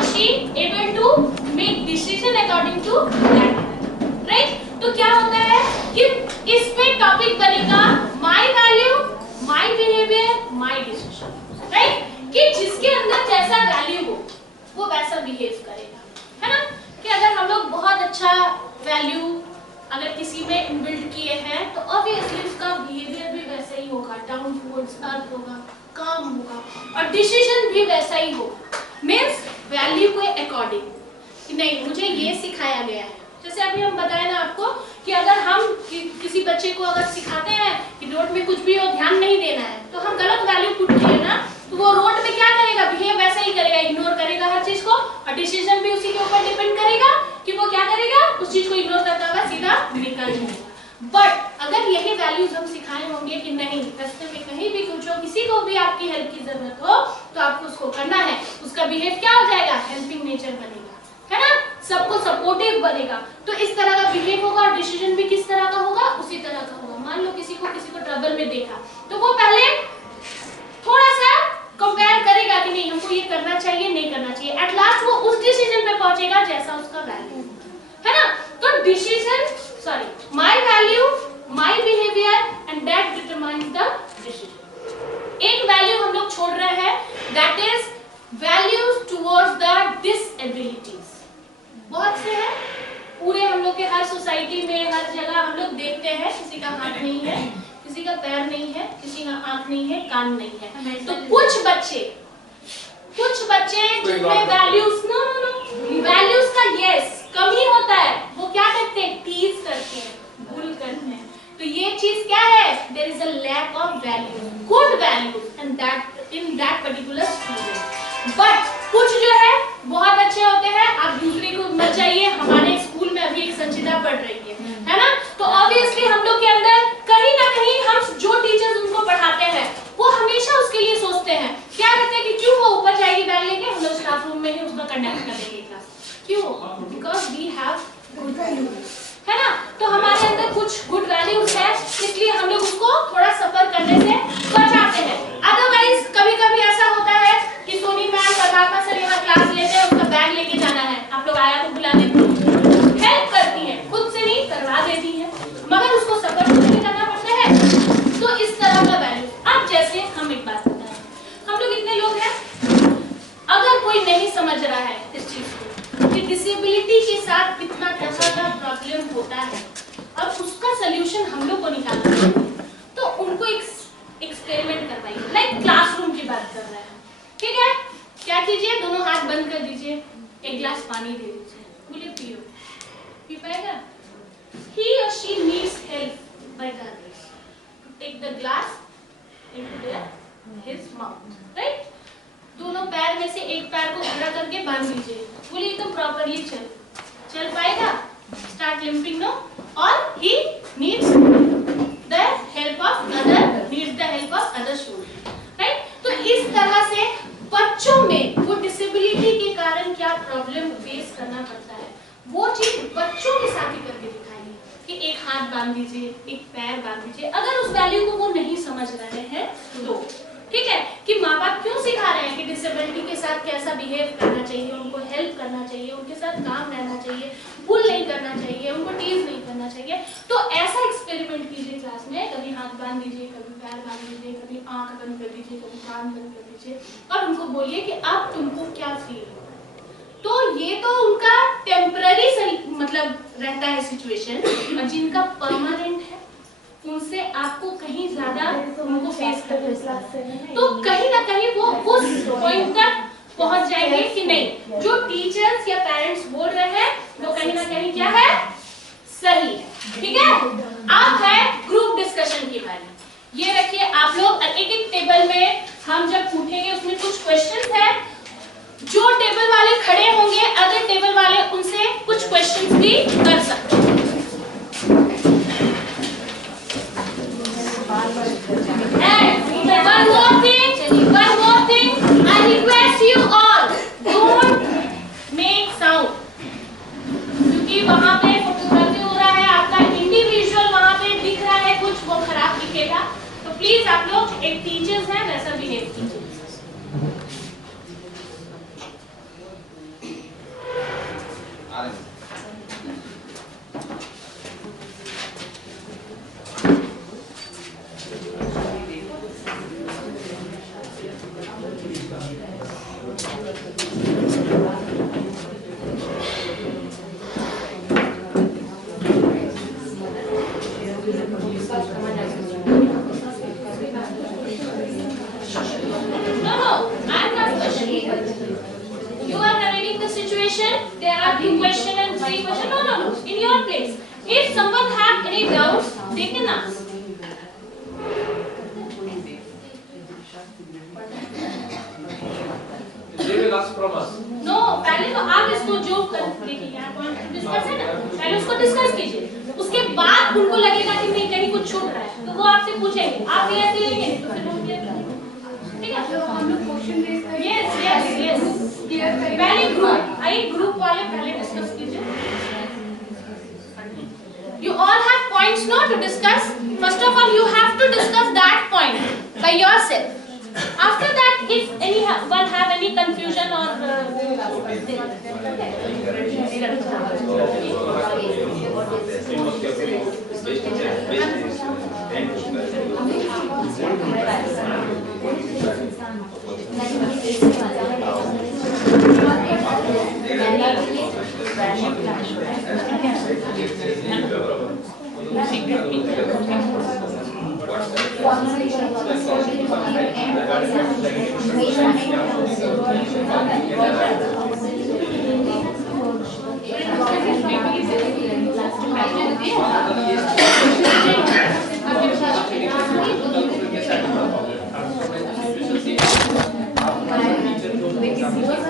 is she able to make decision according to that, right? तो क्या होता है कि इस पे टॉपिक बनेगा my value, my behavior, my decision, right? कि जिसके अंदर जैसा वैल्यू हो वो वैसा बिहेव करेगा, है ना? कि अगर हम लोग बहुत अच्छा वैल्यू अगर किसी में इनबिल्ट किए हैं तो ऑब्वियसली उसका बिहेवियर भी वैसा ही होगा, डाउन टुवर्ड्स अर्थ होगा, काम होगा और डिसीजन भी वैसा ही होगा। मींस वैल्यू के अकॉर्डिंग कि नहीं मुझे ये सिखाया गया है। जैसे अभी हम बताए ना आपको कि अगर हम किसी बच्चे को अगर सिखाते हैं कि रोड में कुछ भी हो ध्यान नहीं देना है तो हम गलत वैल्यू पुट किए ना तो वो रोड में क्या करेगा, बिहेव वैसा ही करेगा, इग्नोर करेगा हर चीज को और डिसीजन भी उसी के ऊपर डिपेंड करेगा कि वो क्या करेगा, उस चीज को इग्नोर करता हुआ सीधा निकल जाएगा। बट अगर यही वैल्यूज हम सिखाए होंगे कि नहीं रास्ते में कहीं भी कुछ हो, किसी को भी आपकी हेल्प की जरूरत हो तो आपको उसको करना है, उसका बिहेव क्या हो जाएगा, हेल्पिंग नेचर बनेगा, है ना, सबको सपोर्टिव बनेगा। तो इस तरह का बिहेव होगा, डिसीजन भी किस तरह का होगा, उसी तरह का होगा। मान लो किसी को ट्रबल में देखा तो वो पहले थोड़ा सा कंपेयर करेगा कि नहीं हमको ये करना चाहिए नहीं करना चाहिए, एट लास्ट वो उस डिसीजन पे पहुंचेगा जैसा उसका वैल्यू है ना। तो decision my value, my behaviour and that determines the decision. एक वैल्यू हम लोग छोड़ रहे हैं, that is values towards the disabilities. बहुत से हैं पूरे हम लोग के हर सोसाइटी में हर जगह हम लोग देखते हैं किसी का हाथ नहीं है, किसी का पैर नहीं है, किसी का आंख नहीं है, कान नहीं है। तो कुछ बच्चे जिनमें वैल्यूज का यस कमी होता है वो क्या करते हैं, टीज करते हैं, भूल करते हैं। तो ये चीज क्या है, there is a lack of value, good value and that in that particular student. But कुछ जो है बहुत अच्छे होते हैं, आप दूसरे को मत चाहिए। हमारे स्कूल में अभी एक संचिता पढ़ रही है ना, तो ऑब्वियसली हम लोग के अंदर कहीं ना कहीं हम जो टीचर्स उनको पढ़ाते हैं वो हमेशा उसके लिए सोचते हैं, क्या कहते हैं कि क्यों वो ऊपर जाएगी बैग लेके, हम लोग स्टाफ रूम में ही उसका कंडक्ट कर देंगे क्लास। क्यों? Because we have good values, है ना। तो हमारे अंदर कुछ गुड वैल्यूज है इसलिए हम लोग उसको थोड़ा सफर करने से बचाते हैं। अदरवाइज कभी कभी ऐसा होता है कि सोनी मैम परमात्मा सर यहाँ क्लास लेते हैं, उसका बैग लेके जाना है, आप लोग आया तो बुला देते हैं, हेल्प करती है, खुद से नहीं करवा देती है, मगर उसको सफर करके जाना पड़ता है। तो इस तरह का वैल्यू। अब जैसे हम एक बात बताएं, हम लोग इतने लोग हैं, अगर कोई नहीं समझ रहा है इस चीज को कि डिसेबिलिटी के साथ कितना तरह का प्रॉब्लम होता है और उसका सलूशन हम लोग को निकालना है, तो उनको एक एक्सपेरिमेंट करवाइए। लाइक क्लासरूम की बात कर रहे हैं, ठीक है, क्या कीजिए, दोनों हाथ बंद कर दीजिए, एक गिलास पानी दे दीजिए, बोलिए पियो, पी पाएगा? He or she needs help by the others to take the glass into his mouth, right? दोनों पैर में से एक पैर को खड़ा करके बांध लीजिए, बोलिए एकदम प्रॉपरली चल पाएगा? Start limping, no? Or he needs the help of other shoulder, right? तो इस तरह से बच्चों में वो डिसेबिलिटी के कारण क्या प्रॉब्लम फेस करना पड़ता है वो चीज बच्चों के साथ ही करके दिखाइए कि एक हाथ बांध दीजिए, एक पैर बांध दीजिए। अगर उस वैल्यू को वो नहीं समझ रहे हैं तो ठीक है कि माँ बाप क्यों सिखा रहे हैं कि डिसेबिलिटी के साथ कैसा बिहेव करना चाहिए, उनको हेल्प करना चाहिए, उनके साथ काम रहना चाहिए, बुल नहीं करना चाहिए, उनको टीज नहीं करना चाहिए। तो ऐसा एक्सपेरिमेंट कीजिए क्लास में, कभी हाथ बांध दीजिए, कभी पैर बांध दीजिए, कभी आंख बंद कर दीजिए, कभी कान बंद कर दीजिए और उनको बोलिए कि अब तुमको क्या फील हो। तो ये तो उनका टेम्पररी मतलब रहता है सिचुएशन, और जिनका परमानेंट है उनसे आपको कहीं ज्यादा उनको फेस करना है। तो कहीं ना कहीं वो उस पॉइंट तक पहुंच जाएंगे कि नहीं जो टीचर्स या पेरेंट्स बोल रहे हैं वो कहीं ना कहीं क्या है, सही है। ठीक है, अब है ग्रुप डिस्कशन की बारी। ये रखिए आप लोग एक एक टेबल में हम जब पूछेंगे उसमें कुछ क्वेश्चन है, जो टेबल वाले खड़े होंगे अदर टेबल वाले उनसे कुछ क्वेश्चंस भी कर सकते हैं। One more thing, I request you all, don't make sound, क्योंकि वहाँ पे फोटोग्राफी हो रहा है, आपका इंडिविजुअल वहाँ पे दिख रहा है कुछ वो खराब दिखेगा, तो प्लीज आप लोग एक टीचर्स हैं वैसा बिहेव कीजिए। There are 2 questions and 3 questions. No. In your place. If someone have any doubts, they can ask. They will ask from us. No, पहले तो आप इसको जो देखिए यहाँ पॉइंट डिस्कस है ना, पहले उसको डिस्कस कीजिए. उसके बाद उनको लगेगा कि नहीं कहीं कुछ छूट रहा है, तो वो आपसे पूछेंगे. आप ये ऐसे लेंगे तो फिर हम क्लियर करेंगे. ठीक है? जो हम लोग क्वेश्चन रेज करेंगे. Yes. पहले ग्रुप वाले पहले डिस्कस कीजिए. You all have points no to discuss. First of all, you have to discuss that point by yourself. After that, if anyone have any confusion or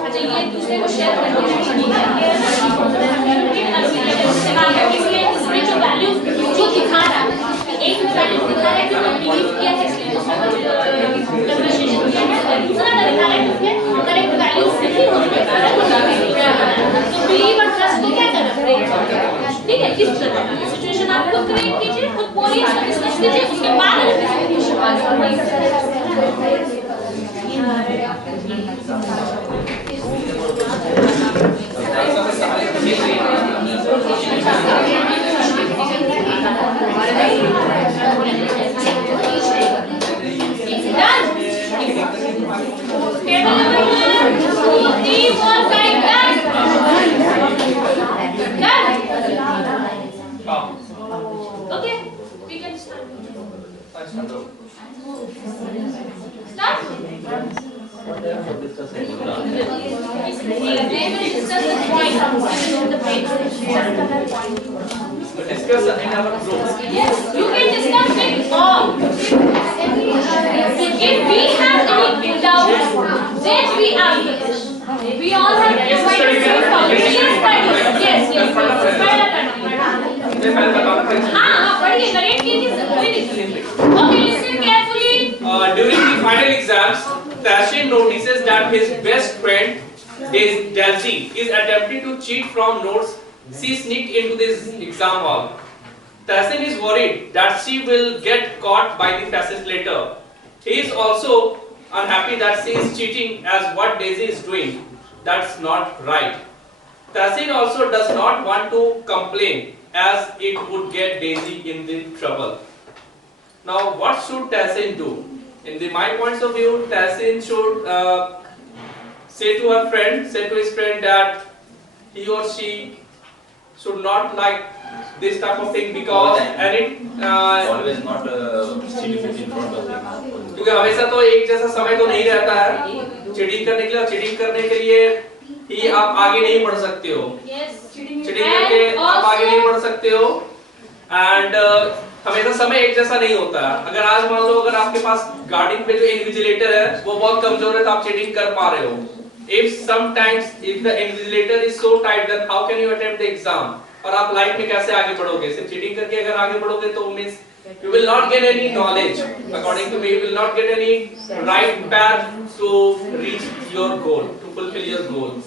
अच्छा ये दूसरे को share करके इसमें जो वैल्यू जो दिखा रहा है, एक में वैल्यू दिखा रहा है कि मैं बिलीव किया है इसलिए उसमें कन्वर्सेशन किया है, दूसरा का दिखा रहा है कि उसमें करेक्ट वैल्यू नहीं होने के कारण तो बिलीव और ट्रस्ट को क्या करना पड़ेगा. ठीक है, किस तरह की सिचुएशन आप खुद क्रिएट कीजिए, खुद बोलिए, उसको डिस्कस कीजिए, उसके बाद okay, we can start. Start. They will discuss the point. Discuss in our group. Yes, you can discuss with all. If we have any doubts, then we ask the question. We all have During the final exams, Tashin notices that his best friend Delzi is attempting to cheat from notes she sneaked into this exam hall. Tassin is worried that she will get caught by the facilitator. He is also unhappy that she is cheating as what Daisy is doing. That's not right. Tassin also does not want to complain as it would get Daisy in the trouble. Now what should Tassin do? In my points of view, Tassin should say to his friend that he or she should not like this type of thing because always not cheating in front of them. क्योंकि हमेशा तो एक जैसा समय तो नहीं रहता है चीटिंग करने के लिए. चीटिंग करने के लिए ही आप आगे नहीं बढ़ सकते हो. चीटिंग करके आप आगे नहीं बढ़ सकते हो. एंड हमेशा समय एक जैसा नहीं होता है. अगर आज मान लो अगर आपके पास गार्डिंग पे जो इन्विजिलेटर है वो बहुत कमजोर है तो आप चीटिंग कर पा रहे हो. If the invigilator is so tight, then how can you attempt the exam? और आप लाइफ में कैसे आगे बढ़ोगे? सिर्फ चीटिंग करके अगर आगे बढ़ोगे तो means you will not get any knowledge. According to me, you will not get any right path to reach your goal, to fulfill your goals.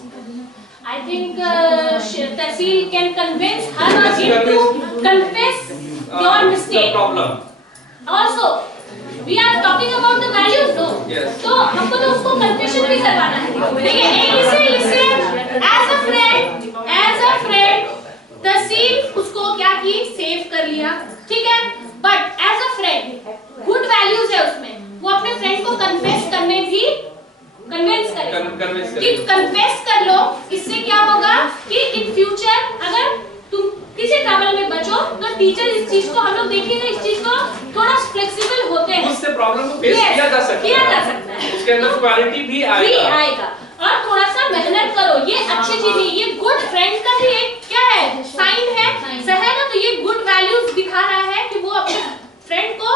I think Tassil can convince her or him to confess your mistake. The problem. Also, we are talking about the values, no? Yes. तो हमको तो उसको confession भी करवाना है. ठीक है? इसे as a friend, तस्सील उसको क्या की सेव कर लिया. ठीक है? But as a friend, good values है उसमें. वो अपने फ्रेंड को confess करने भी कन्विंस करेगा कन्विंस कि कन्फेस कर लो। इससे क्या होगा कि इन फ्यूचर अगर तुम किसी ट्रबल में बचो तो टीचर इस चीज को, हम लोग देखेंगे इस चीज को थोड़ा फ्लेक्सिबल होते हैं, उससे प्रॉब्लम को फेस किया जा सकता है, उसके अंदर क्वालिटी भी आएगा। और थोड़ा सा मेहनत करो, ये अच्छी चीज है, ये गुड फ्रेंड का भी एक क्या है साइन है, सही है ना। तो ये गुड वैल्यूज दिखा रहा है कि वो अपने फ्रेंड को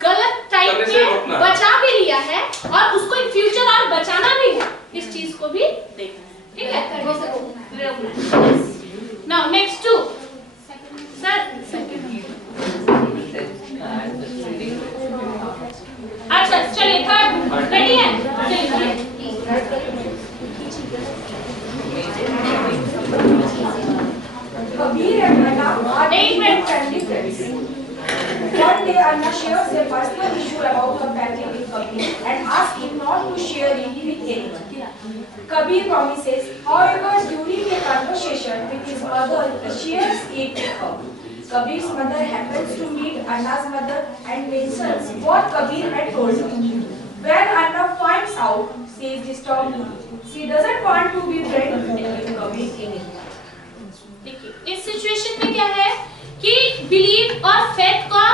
गलत टाइम में बचा भी लिया है और उसको इन फ्यूचर और बचाना भी है, इस चीज को भी देखना है, ठीक है। नाउ नेक्स्ट टू सर, अच्छा चलिए थर्ड रेडी है, चलिए Kabir and Anna are very friendly friends. One day Anna shares a personal issue about her family with Kabir and asks him not to share it with anyone. Kabir promises, however, during a conversation with his mother, he shares it with her. Kabir's mother happens to meet Anna's mother and mentions what Kabir had told her. When Anna finds out, she is disturbed. She doesn't want to be friends with Kabir anymore. देखिए इस situation में क्या है कि believe और faith का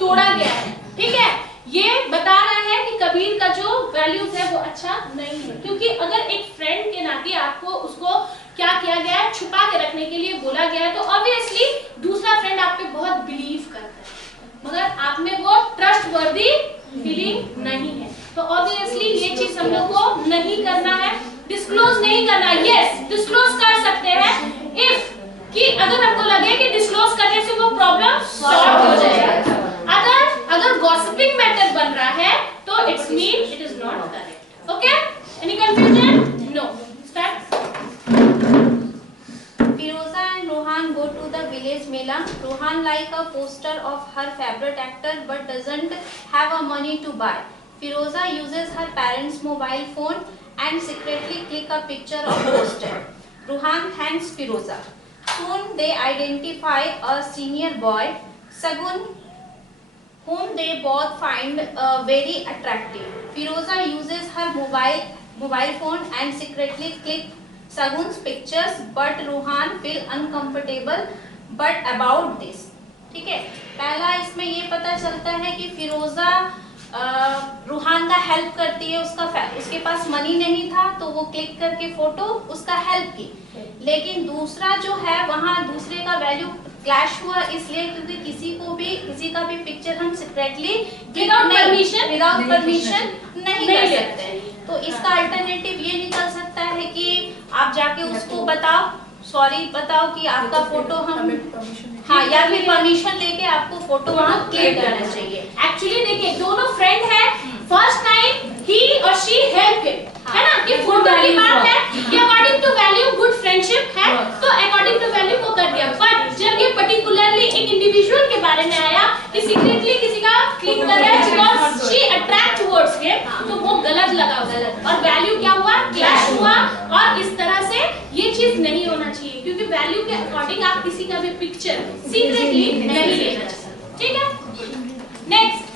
तोड़ा गया है, ठीक है। ये बता रहा है कि कबीर का जो वैल्यूज है वो अच्छा नहीं है, क्योंकि अगर एक फ्रेंड के नाते आपको उसको क्या किया गया है, छुपा के रखने के लिए बोला गया है, तो ऑब्वियसली दूसरा फ्रेंड आप पे बहुत बिलीव करता है, मगर आप में वो ट्रस्ट वर्दी फीलिंग नहीं है, तो ऑब्वियसली ये चीज हम लोग को नहीं करना है, डिस्क्लोज नहीं करना है। यस, डिस्क्लोज कर सकते हैं इफ कि अगर आपको लगे कि डिस्क्लोज करने से वो प्रॉब्लम सॉल्व हो जाएगा। अगर गॉसिपिंग मेथड बन रहा है तो it's mean it is not correct. Okay, any confusion? No, start. Firoza and Rohan go to the village mela. Rohan like a poster of her favorite actor but doesn't have a money to buy. Firoza uses her parents' mobile phone and secretly click a picture of poster. Rohan thanks Firoza. Soon they identify a senior boy, Sagun, whom they both find very attractive. Firoza uses her mobile phone and secretly click Sagun's pictures, but Rohan feel uncomfortable but about this. ठीक है, पहला इसमें ये पता चलता है कि फिरोजा रूहान का हेल्प करती है, उसके पास मनी नहीं था तो वो क्लिक करके फोटो उसका हेल्प की, लेकिन दूसरा जो है वहाँ दूसरे का वैल्यू क्लैश हुआ इसलिए क्योंकि किसी का भी पिक्चर हम सीक्रेटली विदाउट परमिशन नहीं कर सकते, तो इसका अल्टरनेटिव ये निकल सकता है कि आप जाके उसको बताओ कि आपका फोटो हम या फिर परमिशन लेके आपको फोटो वहाँ क्लिक करना चाहिए। एक्चुअली देखिए दोनों फ्रेंड है, फर्स्ट टाइम ही और शी हेल्प हिम, है ना, कि फोटो की बात है कि according to value good friendship है, तो अकॉर्डिंग टू वैल्यू वो कर दिया, बट जब ये पर्टिकुलरली एक इंडिविजुअल के बारे में आया कि सीक्रेटली किसी का क्लिक कर रहा है because she attract towards him, तो वो गलत लगा और वैल्यू क्या हुआ, क्लैश हुआ, और इस तरह से ये चीज नहीं होना चाहिए क्योंकि वैल्यू के अकॉर्डिंग आप किसी का भी पिक्चर सीक्रेटली नहीं लेना चाहिए, ठीक है। Next,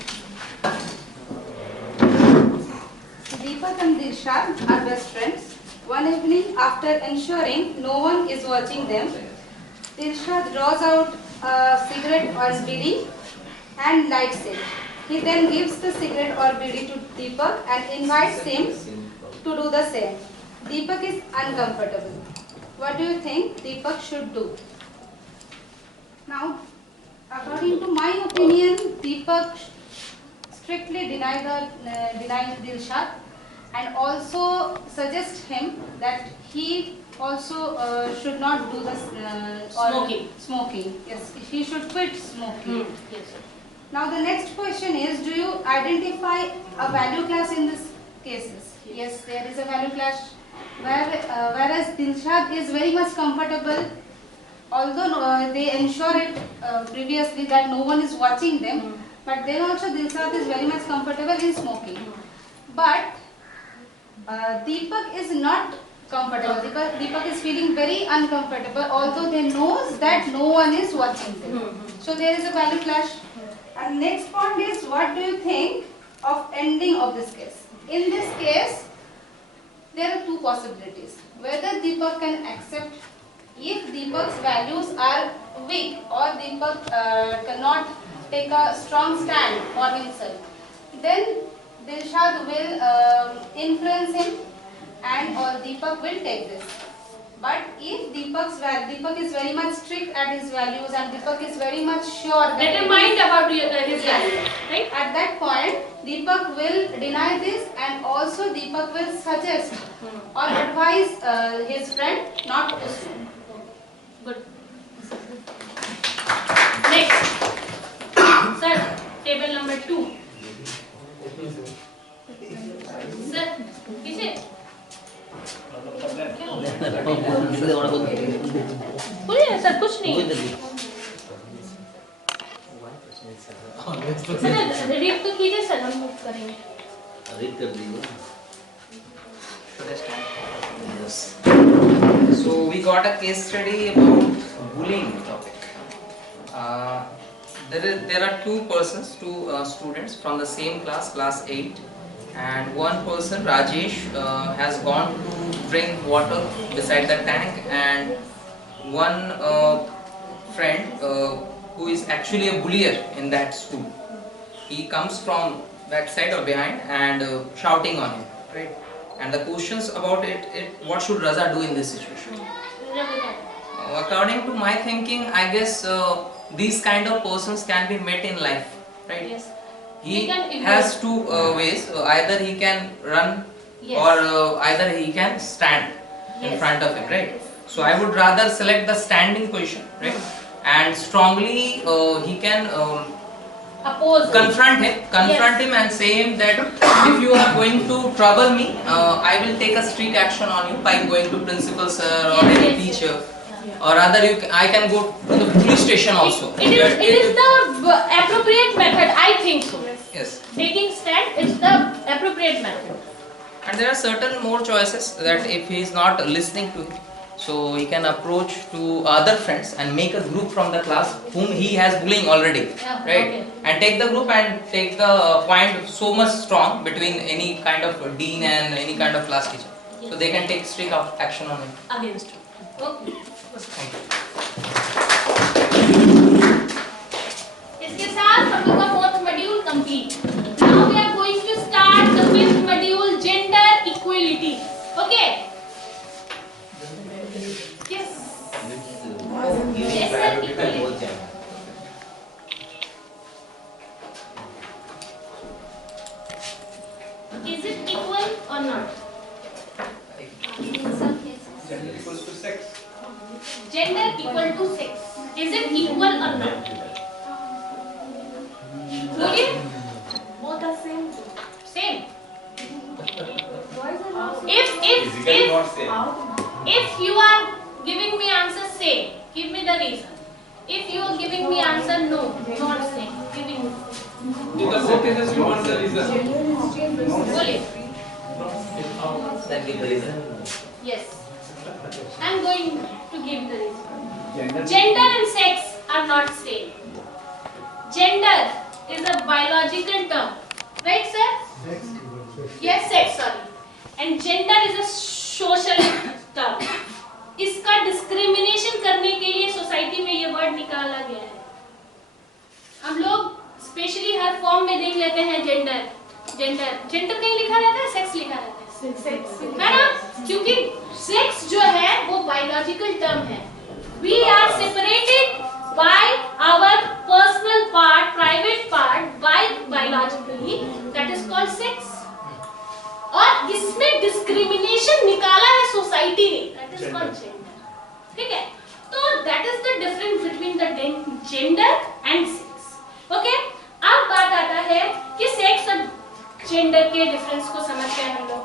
Deepak and Dilshad are best friends. One evening, after ensuring no one is watching them, Dilshad draws out a cigarette or bidi and lights it. He then gives the cigarette or bidi to Deepak and invites him to do the same. Deepak is uncomfortable. What do you think Deepak should do? Now, according to my opinion, Deepak strictly denies Dilshad and also suggest him that he also should not do this smoking. Yes, he should quit smoking. yes, Now the next question is, do you identify a value clash in these cases? Yes, there is a value clash whereas Dilshad is very much comfortable, although they ensure it previously that no one is watching them, but then also Dilshad is very much comfortable in smoking. But Deepak is not comfortable. Deepak is feeling very uncomfortable, although they knows that no one is watching them. So there is a value clash. And next point is, what do you think of ending of this case? In this case, there are two possibilities. Whether Deepak can accept, if Deepak's values are weak or Deepak cannot take a strong stand for himself, then Dilshad will influence him and or Deepak will take this. But if Deepak is very much strict at his values and Deepak is very much sure that Determined about his Yes. value, right? at that point Deepak will deny this, and also Deepak will suggest or advise his friend not to pursue. Good. Next. Sir, table number 2. Sir, पीछे बोलिए sir, कुछ नहीं। Sir read तो कीजिए sir, हम move करेंगे। Read कर दीजिए। Should I start? Yes. So we got a case study about bullying topic. There are two persons, two students from the same class, class 8, and one person, Rajesh, has gone to drink water beside the tank, and one friend who is actually a bullier in that school. He comes from backside or behind and shouting on him, right? And the questions about what should Raza do in this situation? According to my thinking, I guess these kind of persons can be met in life, right? Yes. He He can ignore. has two ways. Either he can run, Yes. or either he can stand in Yes. front of him, right? So I would rather select the standing position, right? And strongly he can Oppose. confront him and say him that if you are going to trouble me, I will take a strict action on you by going to principal sir or Yes, any yes, teacher, or rather I can go to the police station also. It is the appropriate method, I think so. Yes. Taking stand is the appropriate method. And there are certain more choices that if he is not listening to him, so he can approach to other friends and make a group from the class whom he has bullying already, Yeah, right? okay. And take the group and take the point so much strong between any kind of dean and any kind of class teacher, so they can take strict action on him. Against you. Okay. Thank you. इसके साथ हम लोग का fourth module complete. Now we are going to start the fifth module, gender equality. Okay? Yes. Gender equality. Is it equal or not? In some cases. Gender equals to sex. Gender equal to sex. Is it equal or not? बोलिए. Both are same. Same. Physically not same. If you are giving me answer same, give me the reason. If you are giving me answer no, not same, giving me. In the both cases you want the reason. बोलिए. That give the reason. Yes. I am going to give the reason. Gender and sex are not same. Gender is a biological term, right, sir? Yes, sex, sorry. And gender is a social term. इसका discrimination करने के लिए society में ये word निकाला गया है. हम लोग स्पेशली हर फॉर्म में देख लेते हैं जेंडर. जेंडर कहीं लिखा रहता है, सेक्स लिखा रहता है, है ना? क्योंकि सेक्स जो है वो बायोलॉजिकल टर्म है. We are separated by our personal part, private part, by biologically, that is called sex. और इसमें डिस्क्रिमिनेशन निकाला है सोसाइटी ने, that is called gender. ठीक है? तो that is the difference between the gender and sex. Okay? अब बात आता है कि सेक्स और जेंडर के डिफरेंस को समझते हैं हम लोग.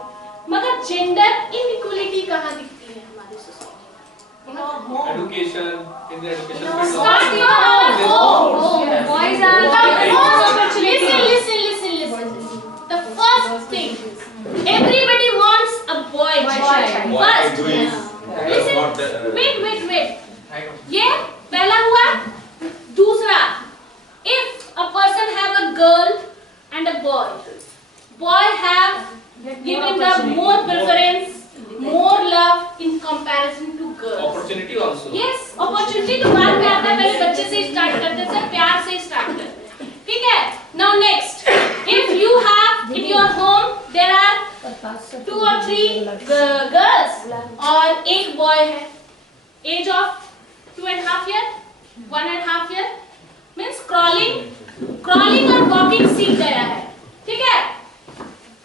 मगर जेंडर इनइक्वालिटी कहाँ दिखती है हमारी society? Education, in the education field. Start your home. Boys are listen. The first thing, everybody wants a boy child. What I First, do is listen. not the, Wait. ये पहला हुआ. दूसरा, if a person have a girl and a boy have given the more preference start करते थे, प्यार से start करते हैं, ठीक है। Now next, if you have in your home there are 2 or 3 girls और एक बॉय है, age of 2.5 year, 1.5 year, means crawling और वॉकिंग सीख गया है, ठीक है।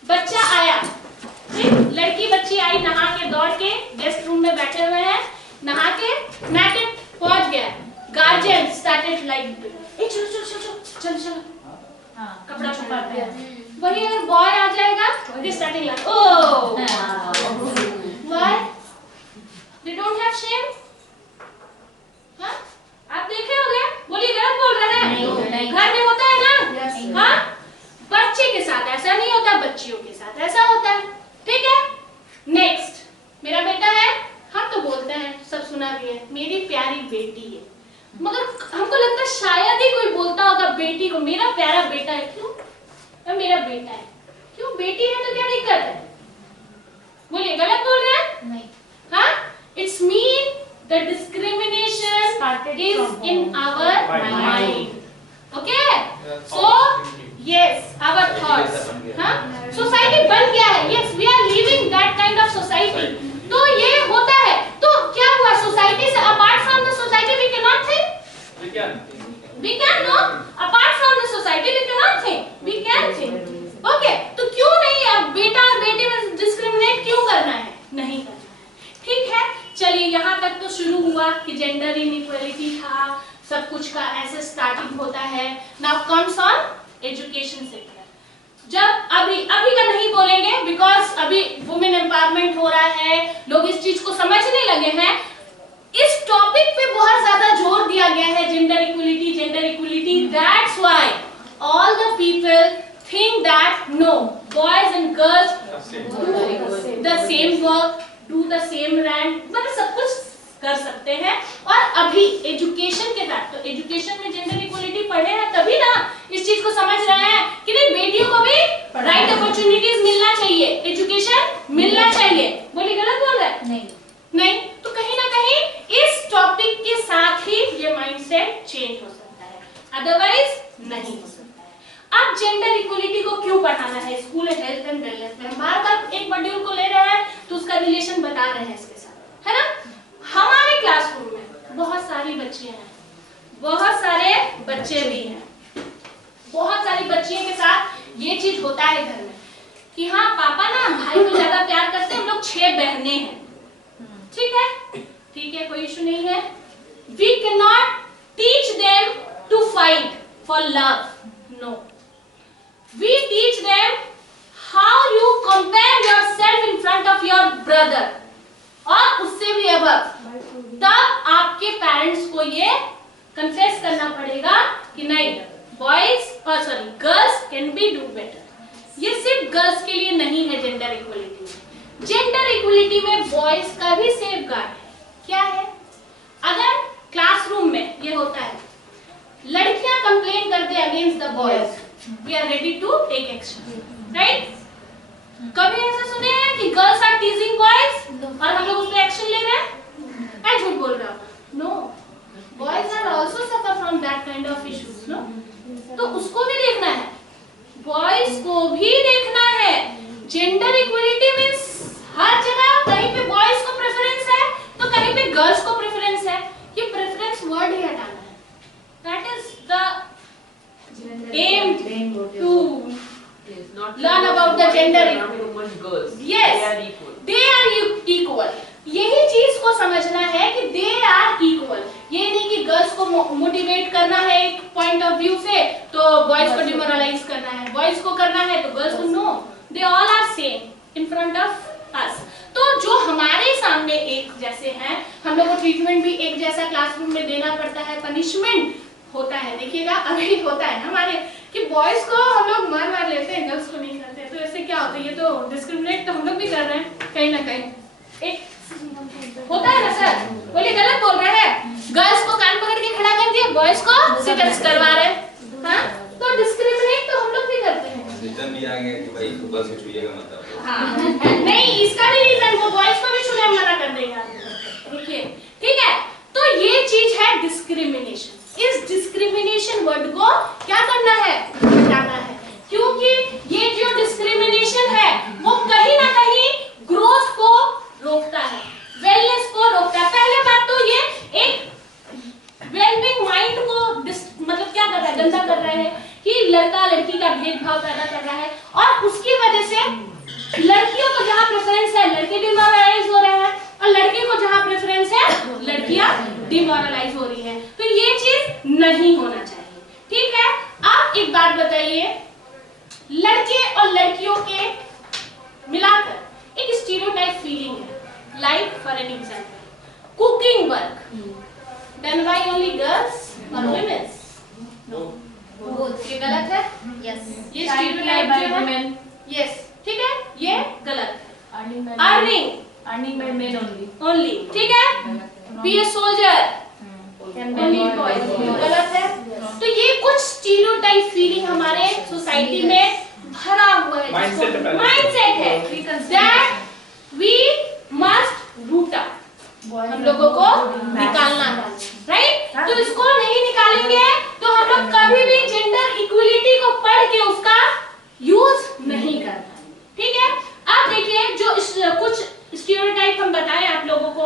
बच्चा आया, ठीक, लड़की बच्ची आई नहा के दौड़ के, गेस्ट रूम में बैठे हुए हैं, नहा के मैकेट पहुंच गया, गार्जियन स्टार्टेड लाइक चलो कपड़ा छुपाते हैं। वही अगर बॉय आ जाएगा, they starting like oh why they don't have shame. हाँ, आप देखे होंगे, बोलिए गलत बोल रहे हैं, घर में होता है ना। हाँ, बच्चे के साथ ऐसा नहीं होता, बच्चियों के साथ ऐसा होता है, ठीक है। नेक्स्ट, मेरा बेटा है, हम तो बोलते हैं, सब सुना भी है, मेरी प्यारी बेटी है, मगर हमको लगता है शायद ही कोई बोलता होगा बेटी को मेरा प्यारा बेटा है। क्यों? मेरा बेटा है, क्यों? बेटी है तो क्या दिक्कत है? बोलिए गलत बोल रहे हैं? नहीं। हाँ, it's mean the discrimination is in our mind, okay. So yes, our thoughts, हाँ, सोसाइटी बन गया है, yes we are living that kind of society. तो ये होता है, तो क्या हुआ, सोसाइटी से apart from the society we can not think, we can no, apart from the society we cannot think, we can think, okay। तो क्यों नहीं, अब बेटा और बेटी में डिस्क्रिमिनेट क्यों करना है? नहीं करना है, ठीक है। चलिए, यहाँ तक तो शुरू हुआ कि जेंडर इनइक्वालिटी था, सब कुछ का ऐसे स्टार्टिंग होता है। Now comes on education sector. जब अभी का नहीं बोलेंगे, बिकॉज अभी वुमेन एम्पावरमेंट हो रहा है, लोग इस चीज को समझने लगे हैं। इस टॉपिक पे बहुत ज्यादा जोर दिया गया है, gender equality, that's why all the people think that no, boys and girls do the same work, do the same rank, मतलब सब कुछ कर सकते हैं। और अभी एजुकेशन के साथ, तो एजुकेशन में जेंडर इक्वलिटी पढ़े हैं तभी ना इस चीज को समझ रहे हैं कि नहीं, बेटियों को भी राइट अपॉर्चुनिटीज मिलना चाहिए, एजुकेशन मिलना चाहिए। बोलिए गलत बोल रहे हैं? नहीं। तो कहीं ना कहीं इस टॉपिक के साथ ही ये माइंडसेट चेंज हो सकता है, अदरवाइज नहीं हो सकता है। अब जेंडर इक्वलिटी को क्यों पढ़ाना है स्कूल हेल्थ एंड वेलनेस में? बार-बार एक मॉड्यूल को ले रहे हैं तो उसका रिलेशन बता रहे हैं इसके साथ, है ना। हमारे क्लासरूम में बहुत सारी बच्चियां हैं, बहुत सारे बच्चे भी हैं, बहुत सारी बच्चियों के साथ ये चीज होता है घर में कि हाँ पापा ना भाई को ज्यादा प्यार करते हैं, हम लोग 6 बहनें हैं, ठीक है, कोई इशू नहीं है। We cannot teach them to fight for love, no. We teach them how you compare yourself in front of your brother, और उससे भी above। तब आपके पेरेंट्स को ये कन्फेस करना पड़ेगा कि नहीं, girls can be do better. ये सिर्फ गर्ल्स के लिए नहीं है जेंडर इक्वलिटी में, जेंडर इक्वलिटी में बॉयज का भी सेफ गार्ड है। क्या है? अगर क्लासरूम में ये होता है, लड़कियां कंप्लेन करते हैं against the boys, we are ready to take action, right? कभी ऐसा सुने हैं कि गर्ल्स आर टीजिंग बॉयज और हम लोग उस पे एक्शन ले रहे हैं? मैं झूठ बोल रहा हूँ। No, boys are also suffer from that kind of issues, no. तो उसको भी देखना है, बॉयज को भी देखना है। जेंडर इक्वलिटी मींस हर जगह कहीं पे बॉयज को प्रेफरेंस है तो कहीं पे गर्ल्स को प्रेफरेंस है। ये प्रेफरेंस वर्ड ही हटाना है। That is the aim to learn about the gender equality. Yes, they are equal. यही चीज को समझना है कि they are equal. ये नहीं कि गर्ल्स को मोटिवेट करना है एक पॉइंट ऑफ व्यू से तो बॉयज को डिमोरलाइज करना है, बॉयज को करना है तो गर्ल्स को no, they all are same in front of us. तो जो हमारे सामने एक जैसे हैं, हम लोग को ट्रीटमेंट भी एक जैसा क्लासरूम में देना पड़ता है, पनिशमेंट होता है। देखिएगा अभी होता है ना हमारे कि बॉयज को हम लोग मार लेते हैं, गर्ल्स को नहीं करते, तो ऐसे क्या होता है? ये तो डिस्क्रिमिनेट तो हम लोग भी कर रहे हैं कहीं ना कहीं, एक होता है ना सर? बोलिए गलत बोल रहे हैं? गर्ल्स को कान पकड़ के खड़ा कर दिया, बॉयज को सिटअप्स करवा रहे हैं, हाँ? तो डिस्क्रिमिनेट तो हम लोग भी करते हैं। रीजन भी आ गया कि भाई गर्ल्स को छुइएगा मत। हाँ, नहीं इसका भी रीजन वो बॉयज को भी छूने मना कर देगा। देखिए, ठीक है, तो ये चीज है डिस्क्रिमिनेशन। इस डिमोरलाइज हो रही है। तो ये चीज नहीं होना चाहिए, ठीक है। आप एक बात बताइए, लड़के और लड़कियों के मिलाकर एक स्टीरियोटाइप फीलिंग है, like for an example cooking work done by only girls और वुमेन्स। ये गलत है, यस। ये स्टीरियोटाइप जो है, यस, ठीक है, ये गलत है। अर्निंग बाय मेन ओनली, ठीक है। Be a soldier only boys, गलत है। तो ये कुछ स्टीरियोटाइप फीलिंग हमारे सोसाइटी में भरा हुआ है, माइंडसेट है, that we must root out, हम लोगों को निकालना है, राइट। तो इसको नहीं निकालेंगे तो हम लोग कभी भी जेंडर इक्वलिटी को पढ़ के उसका यूज नहीं कर पाएंगे, ठीक है। अब देखिए, जो कुछ स्टीरियोटाइप हम बताएं आप लोगों को,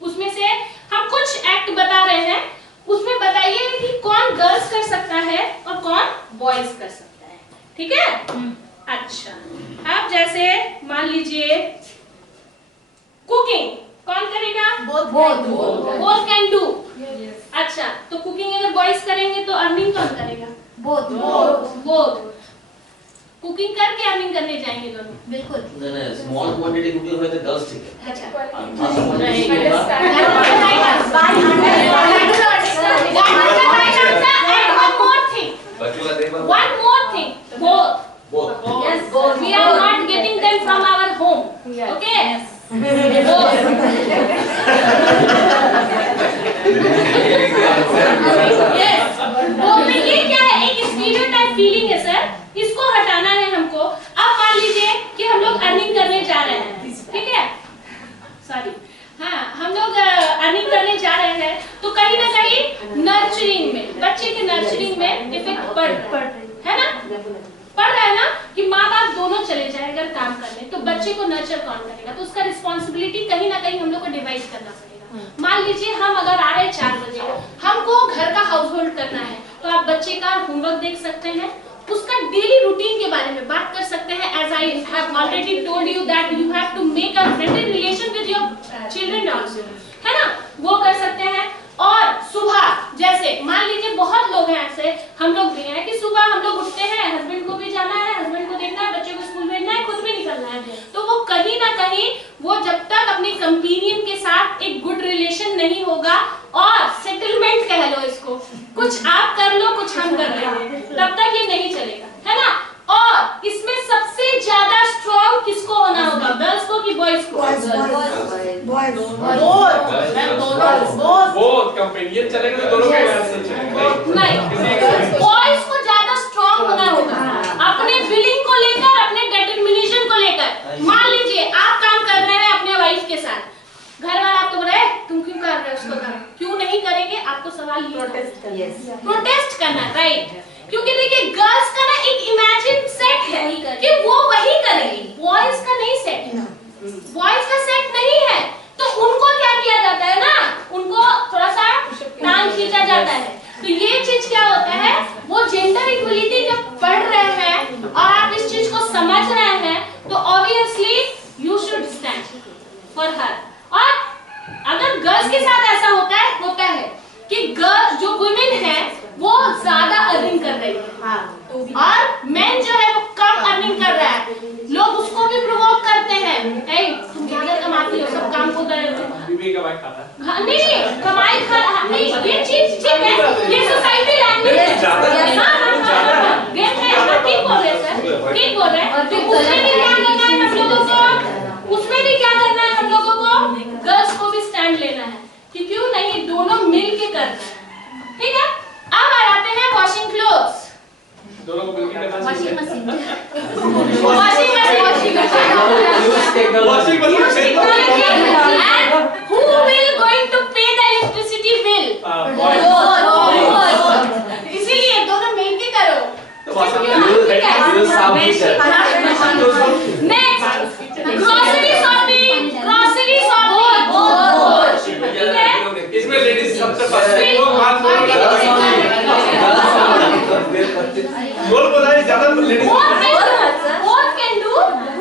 उसमें से हम कुछ एक्ट बता रहे हैं, उसमें बताइए कि कौन गर्ल्स कर सकता है और कौन बॉयज कर सकता है, ठीक है। अच्छा, अब जैसे मान लीजिए कुकिंग कौन करेगा? Both can do. अच्छा, तो कुकिंग अगर बॉयज करेंगे तो अर्निंग कौन करेगा? बोथ। कुकिंग करके अर्निंग करने जाएंगे दोनों, बिल्कुल। नहीं, स्मॉल क्वांटिटी कुकिंग होए तो गर्ल्स ठीक है। अच्छा, one more thing, both. Yes, both. We are not getting them from our home. Okay? Both. Yes. Both में ये क्या है? एक स्टीरियोटाइप फीलिंग है सर, इसको हटाना है हमको। अब मान लीजिए कि हम लोग अर्निंग करने जा रहे हैं, ठीक है, सॉरी, हाँ, हम लोग अर्निंग करने जा रहे हैं, तो कहीं ना कहीं नर्चरिंग में, बच्चे के नर्चरिंग में इफेक्ट पड़ है ना, पड़ रहा है ना, कि माँ बाप दोनों चले जाए अगर काम करने, तो बच्चे को नर्चर कौन करेगा? तो उसका रिस्पॉन्सिबिलिटी कहीं ना कहीं हम लोग को डिवाइड करना पड़ेगा। मान लीजिए हम अगर आ रहे हैं 4 बजे, हमको घर का हाउस होल्ड करना है, तो आप बच्चे का होमवर्क देख सकते हैं, उसका डेली रूटीन के बारे में बात कर सकते हैं। As I have already told you that you have to make a friendly relation with your children also, है ना, वो कर सकते हैं। और सुबह जैसे मान लीजिए बहुत लोग हैं ऐसे, हम लोग भी हैं कि सुबह हम लोग उठते हैं, हस्बैंड को भी जाना है, हस्बैंड को देखना है, बच्चे को स्कूल भेजना है, खुद भी निकलना है, तो वो कहीं ना कहीं वो जब तक अपने कंपेनियन के साथ एक गुड रिलेशन नहीं होगा और सेटलमेंट कह लो इसको, कुछ आप कर लो कुछ हम कर लेंगे, तब तक ये नहीं चलेगा, है ना। और इसमें सबसे ज्यादा स्ट्रॉन्ग किसको होना होगा, गर्ल्स को कि बॉयज को? बोथ कंपेनियन चलेगा तो दोनों के नहीं, बॉयज को ज्यादा स्ट्रॉन्ग होना होगा अपने फीलिंग को लेकर, अपने डिटरमिनेशन को लेकर। मान लीजिए आप काम कर रहे हैं अपने वाइफ के साथ, घर वाला आपको बोला है तुम क्यों कर रहे हो उसको काम, क्यों नहीं करेंगे? आपको सवाल ये प्रोटेस्ट करना, राइट। क्योंकि देखिए गर्ल्स का ना एक इमेजिन सेट है कि वो वही करेगी, बॉयज का नहीं सेट है, बॉयज का सेट नहीं है, तो उनको क्या किया जाता है ना, उनको थोड़ा सा टांग खींचा जाता है। तो ये चीज क्या होता है, वो जेंडर इक्वलिटी जब पढ़ रहे हैं और आप इस चीज को समझ रहे हैं, तो obviously you should stand for her. और अगर गर्ल्स के साथ ऐसा होता है कि गर्ल जो वुमेन है वो ज्यादा अर्निंग कर रही है और मैन जो है वो कम अर्निंग कर रहा है, लोग उसको भी प्रोवोक करते हैं, ए तुम ज्यादा कमाती हो, सब काम को कर बीबी कमाई खाता है। हाँ, नहीं कमाई नहीं, ये चीज ठीक है, ये सोसाइटी लैंग्वेज है, ठीक बोल रहे सर, ठीक बोल रहे हैं। तो उसमें भी क्या करना है हम लोगों को, उसमें भी क्या करना है हम लोगों को, गर्ल्स को भी स्टैंड लेना है कि क्यों नहीं, दोनों मिल के करना है, ठीक है। अब आ जाते हैं वॉशिंग क्लोथ्स, दोनों को मिलकर करना चाहिए। Washing machine and who will going to pay the electricity bill? इसीलिए दोनों मिलके करो। Next, grocery shopping, ठीक है? इसमें लेडीज सबसे फर्स्ट बोल बोला ज्यादा ladies both can do,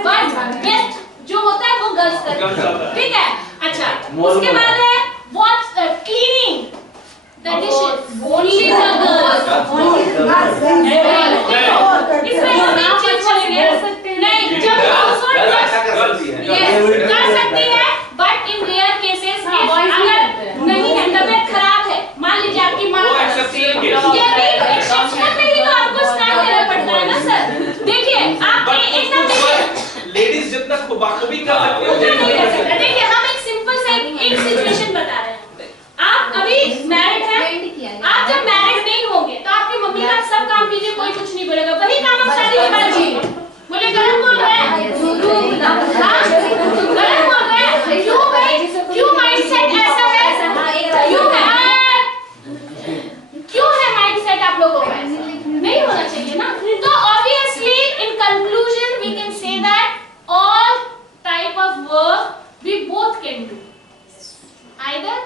but best जो होता है वो गर्ल्स करते हैं, ठीक है। अच्छा, उसके बाद है what cleaning वो भी कर सकते हो, वो जेंडर नहीं कर कर सकते सकता। हो। देखिए हम एक सिंपल सा एक सिचुएशन बता रहे हैं। आप अभी मैरिड हैं, आप जब मैरिड नहीं होंगे तो आपकी मम्मी का सब काम कीजिए, कोई कुछ नहीं बोलेगा, वही काम आप शादी के बाद कीजिए। बोले गलत बोल रहे हैं, हाँ? गलत बोल रहे हैं, क्यों भाई, क्यों माइंडसेट ऐसा है, क्यों है माइंडसेट आप लोगों का ऐसा? नहीं होना चाहिए ना। तो obviously in conclusion we can say that all type of work we both can do, either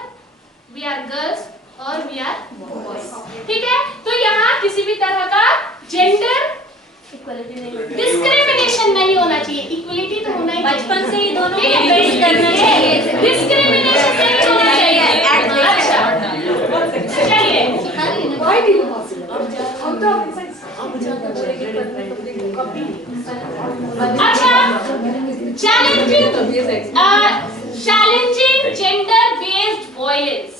we are girls और वी आर बॉयज, ठीक है। तो यहाँ किसी भी तरह का जेंडर डिस्क्रिमिनेशन नहीं होना चाहिए, इक्वलिटी तो होना ही चाहिए। बचपन से ही दोनों ठीक है, को बेस करना चाहिए। डिस्क्रिमिनेशन नहीं होना चाहिए। अच्छा चलिए, अच्छा challenging gender based violence.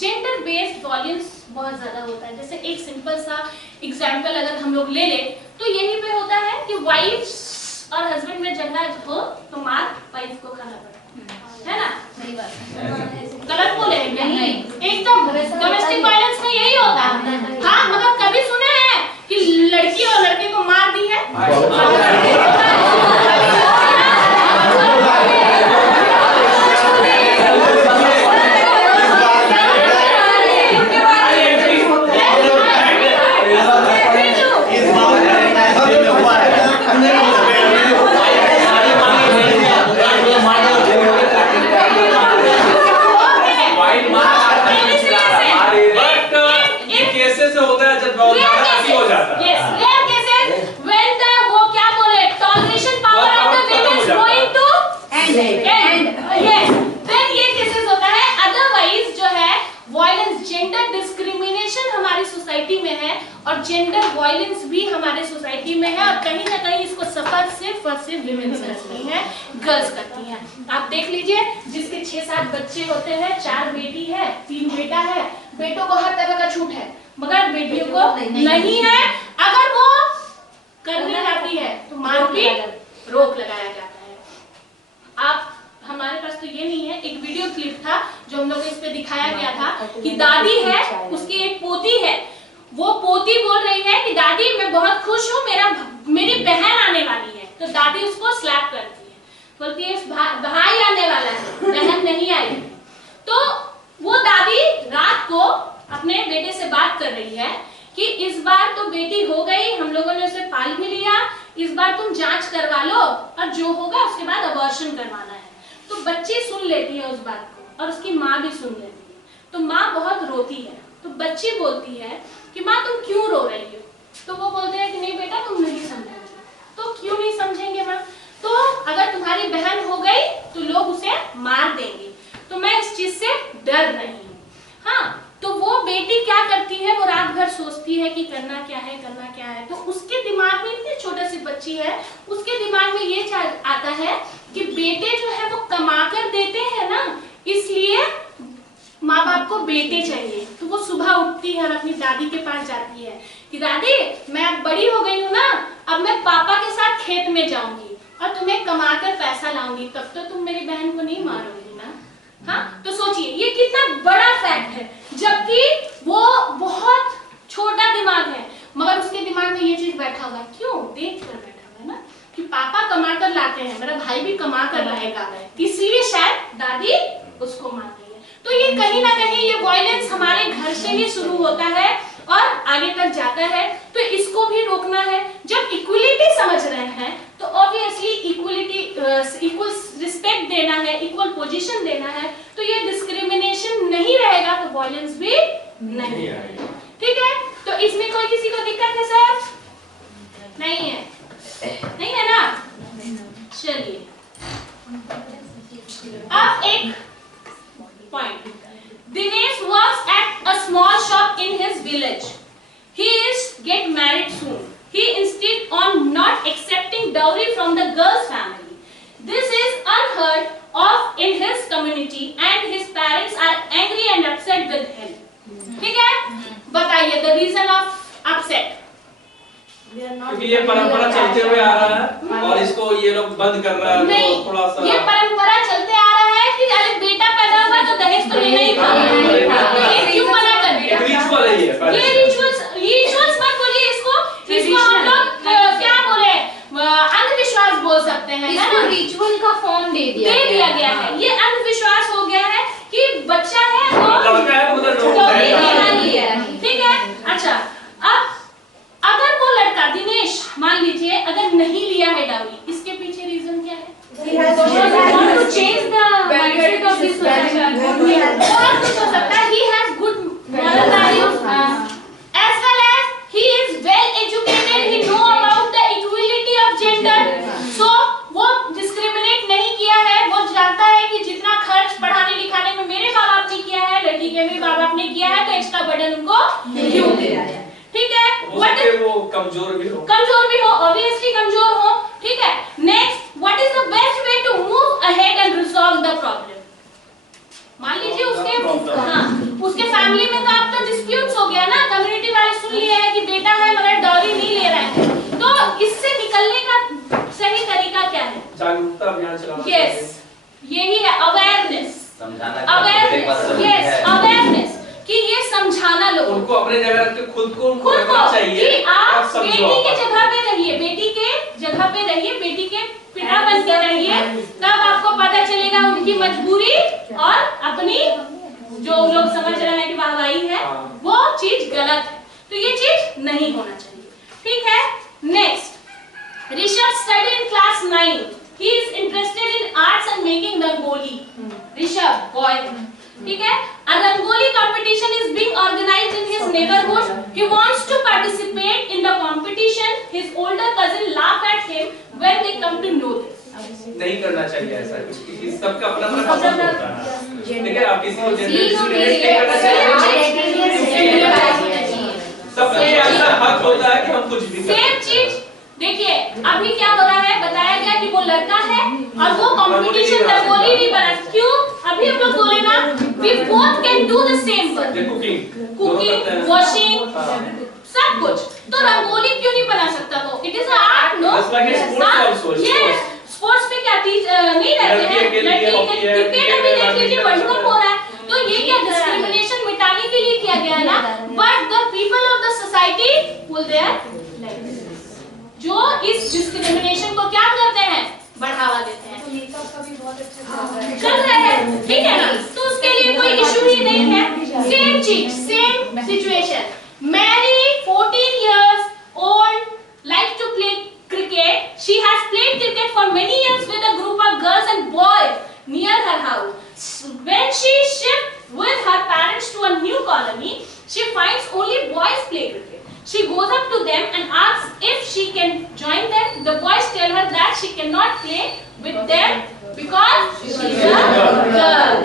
Gender based violence बहुत ज्यादा होता है। जैसे एक सिंपल सा एग्जांपल अगर हम लोग ले लें तो यहीं पे होता है कि वाइफ और हस्बैंड में झगड़ा हो तो मार वाइफ को खाना पड़ता है ना। सही बात। गलत बोले हैं क्या? नहीं, एकदम डोमेस्टिक वायलेंस में यही होता है। हाँ, मगर कभी सुने हैं कि लड़की और लड़के को मार दी है? और जेंडर वायलेंस भी हमारे सोसाइटी में है, और कहीं ना कहीं इसको सफर सिर्फ और सिर्फ विमेन्स करती हैं, गर्ल्स करती हैं। आप देख लीजिए, जिसके 6-7 बच्चे होते हैं, 4 बेटी है, 3 बेटा है, बेटों को हर तरह का छूट है, मगर बेटियों को नहीं है। अगर वो करने जाती है तो मारपीट रोक लगाया जाता है। आप हमारे पास तो ये नहीं है, एक वीडियो क्लिप था जो हम लोग इस पे दिखाया गया था कि दादी है, उसकी एक पोती है, वो पोती बोल रही है कि दादी मैं बहुत खुश हूँ, मेरी बहन आने वाली है, तो दादी उसको स्लैप करती है, बोलती है भाई आने वाला है, बहन नहीं आई। तो वो दादी रात को अपने बेटे से बात कर रही है कि इस बार तो बेटी हो गई, हम लोगों ने उसे पाल भी लिया, इस बार तुम जांच करवा लो और जो होगा उसके बाद अबॉर्शन करवाना है। तो बच्ची सुन लेती है उस बात को और उसकी माँ भी सुन लेती है, तो माँ बहुत रोती है। तो बच्ची बोलती है कि माँ तुम क्यों रो रही हो? तो वो बोलते हैं कि नहीं बेटा तुम नहीं समझोगे। तो क्यों नहीं समझेंगे माँ? तो अगर तुम्हारी बहन हो गई तो लोग उसे मार देंगे, तो मैं इस चीज से डर रही हूँ। हाँ, तो वो बेटी क्या करती है, वो रात भर सोचती है कि करना क्या है, करना क्या है। तो उसके दिमाग में, इतनी छोटी सी बच्ची है, उसके दिमाग में ये आता है कि बेटे जो है वो कमा कर देते हैं ना, इसलिए माँ बाप को बेटे चाहिए। तो वो सुबह उठती है और अपनी दादी के पास जाती है कि दादी मैं अब बड़ी हो गई हूँ ना, अब मैं पापा के साथ खेत में जाऊंगी और तुम्हें कमा कर पैसा लाऊंगी, तब तो तुम मेरी बहन को नहीं मारोगी ना। हाँ, तो सोचिए ये कितना बड़ा फैक्ट है, जबकि वो बहुत छोटा दिमाग है, मगर उसके दिमाग में ये चीज बैठा हुआ है। क्यों? देख कर बैठा हुआ है ना कि पापा कमा कर लाते हैं, मेरा भाई भी कमा कर लाएगा, इसलिए शायद दादी उसको मारती है। तो ये कहीं ना कहीं ये वायलेंस हमारे घर से ही शुरू होता है और आगे तक जाता है, तो इसको भी रोकना है। जब इक्वलिटी समझ रहे हैं तो ऑब्वियसली इक्वलिटी, इक्वल रिस्पेक्ट देना है, इक्वल पोजीशन देना है, तो ये डिस्क्रिमिनेशन नहीं रहेगा तो वायलेंस भी नहीं रहेगा। ठीक है, तो इसमें कोई किसी को दिक्कत है सर? नहीं है, नहीं है ना? चलिए अब एक point. Dinesh works at a small shop in his village. He is get married soon. He insist on not accepting dowry from the girl's family. This is unheard of in his community and his parents are angry and upset with him. ठीक है? बताइए the reason of upset. क्योंकि ये परंपरा चलते हुए आ रहा है और इसको ये लोग बंद कर रहा है, नहीं, तो थोड़ा सा ये परंपरा चलते आ रहा है कि अरे बेटा पैदा हुआ तो दहेज तो लेना ही था, ये क्यों मना कर दिया? रिचुअल है ये रिचुअल्स मत बोलिए इसको हम लोग क्या बोले, अंधविश्वास बोल सकते हैं, है इसको ना? रिचुअल का फॉर्म दे दिया गया है, ये अंधविश्वास हो गया है कि बच्चा है वो लड़का है उधर तो डॉक्टर लेना है। लिया है, ठीक है? अच्छा, अब अगर वो लड़का दिनेश मान लीजिए अगर नहीं लिया है डाउरी, इसके पीछे रीजन क्या है? Want to change the mindset of this society. और कुछ हो सकता है, he has good moral values, as well as he is well educated, he know about the equality of gender, so वो discriminate नहीं किया है, वो जानता है कि जितना खर्च पढ़ाने लिखाने में मेरे माँ बाप ने किया है, लड़की के भी माँ बाप ने किया है, तो एक्स्ट्रा बर्डन उनको क्यों देना है? ठीक है? वो कमजोर भी हो, ऑब्वियसली कमजोर हो, ठीक है? Next, what is the best way to move ahead and resolve the problem? मान लीजिए उसके फैमिली में तो अब तो डिस्प्यूट्स हो गया ना, कम्युनिटी वाले सुन लिए हैं कि बेटा है मगर डॉरी नहीं ले रहा है, तो इससे निकलने का सही तरीका क्या है? जागरूकता अभियान चलाना। यस, यही है अवेयरनेस, अवेयरनेस अवेयरनेस कि ये समझाना लोगों उनको अपने जगह रख के खुद को खुद को चाहिए कि आप समझो बेटी के जगह पे रहिए, बेटी के जगह पे रहिए, बेटी के पिता बन के रहिए, तब आपको पता चलेगा उनकी मजबूरी और अपनी जो लोग समझ रहे हैं कि वाहवाही है वो चीज गलत है, तो ये चीज नहीं होना चाहिए, ठीक है? Next, Rishabh study in class 9, he is interested in arts and making rangoli. Rishabh boy, ठीक है? A Rangoli competition is being organized in his neighborhood. He wants to participate in the competition. His older cousin laugh at him when they come to know this. नहीं करना चाहिए ऐसा कुछ, क्योंकि सबका अपना अपना पसंद होता है, ठीक है? आप किसी को नहीं करना चाहिए, सबका ऐसा हक होता है कि हम कुछ भी सेम चीज देखिए, अभी क्या हो रहा है, बताया गया कि वो लड़का है और वो कंपटीशन रंगोली नहीं बना, क्यों? अभी हम लोग बोले ना, we both can do the same work, cooking, washing, सब कुछ, तो रंगोली क्यों नहीं बना सकता वो? It is art, no? Sports में क्या नहीं रहते हैं, क्रिकेट अभी देख लीजिए वर्ल्ड कप हो रहा है, तो ये क्या डिस्क्रिमिनेशन मिटाने के लिए किया गया है ना, but the people of the society will there जो इस डिस्क्रिमिनेशन को क्या करते हैं, बढ़ावा देते हैं, चल रहे हैं, ठीक है ना? तो उसके लिए कोई इशू ही नहीं है। सेम चीज, same situation, marry 14 years old like to play cricket. She has played cricket for many years with a group of girls and boys near her house. When she shifts with her parents to a new colony, she finds only boys play cricket. She goes up to them and asks if she can join them. The boys tell her that she cannot play with them because she is a girl.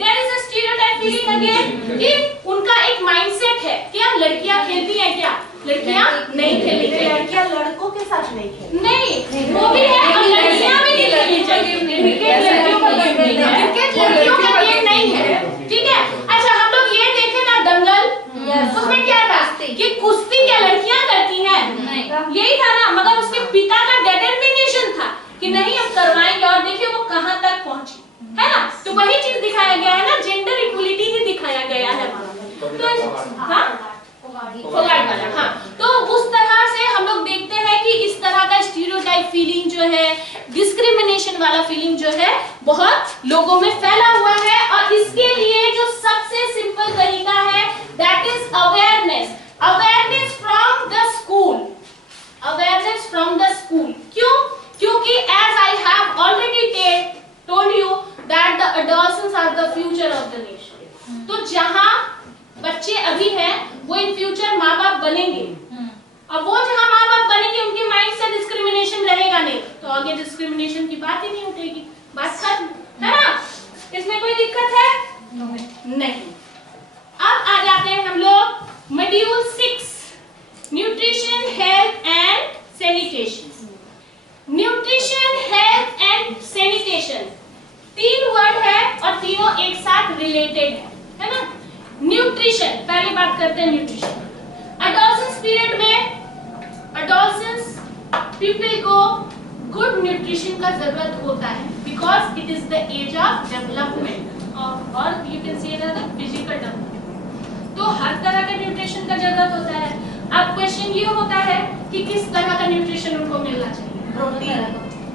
There is a stereotype feeling again कि उनका एक mindset है क्या लड़कियां खेलती हैं, क्या लड़कियां नहीं खेलती हैं, लड़कियां लड़कों के साथ नहीं खेलती, नहीं वो भी है और लड़कियां भी नहीं खेलनी चाहिए, क्रिकेट लड़कियों का गेम नहीं है, क्रिकेट लड़कियों का गेम नहीं है, ठीक है? अच्छा, हम लोग ये देखे ना दंगल, उसमें क्या था कि कुश्ती क्या लड़कियां करती हैं, यही था ना, मगर उसके पिता का डिटरमिनेशन था कि नहीं हम करवाएंगे, और देखिए वो कहां तक पहुंची, है ना? तो वही चीज दिखाया गया है ना, जेंडर इक्वलिटी ही दिखाया गया है, तो हाँ फोगाट वाला, हाँ, तो उस तरह से हम लोग देखते हैं कि इस तरह का स्टीरियोटाइप फीलिंग जो है, डिस्क्रिमिनेशन वाला फीलिंग जो है, बहुत लोगों में फैला हुआ है, और इसके लिए जो सबसे सिंपल तरीका है that is awareness, awareness from the school, awareness from the school. क्यों? क्योंकि as I have already told you that the adolescents are the future of the nation, तो जहां बच्चे अभी हैं वो इन फ्यूचर माँ बाप बनेंगे, और वो जहाँ माँ बाप बनेंगे उनके माइंड से डिस्क्रिमिनेशन रहेगा नहीं, तो आगे डिस्क्रिमिनेशन की बात ही नहीं उठेगी, बात खत्म, है ना? इसमें कोई दिक्कत है? नहीं। अब आ जाते हैं हम लोग module 6, nutrition, health and sanitation. Nutrition, health and sanitation 3 word है और तीनों एक साथ रिलेटेड है ना? न्यूट्रिशन, पहले बात करते हैं न्यूट्रिशन। एडोलसेंस पीरियड में adolescence people को good nutrition का जरूरत होता है because it is the age of development or you can say that the physical development. तो हर तरह का न्यूट्रिशन का जरूरत होता है. अब क्वेश्चन ये होता है कि किस तरह का न्यूट्रिशन उनको मिलना चाहिए. प्रोटीन.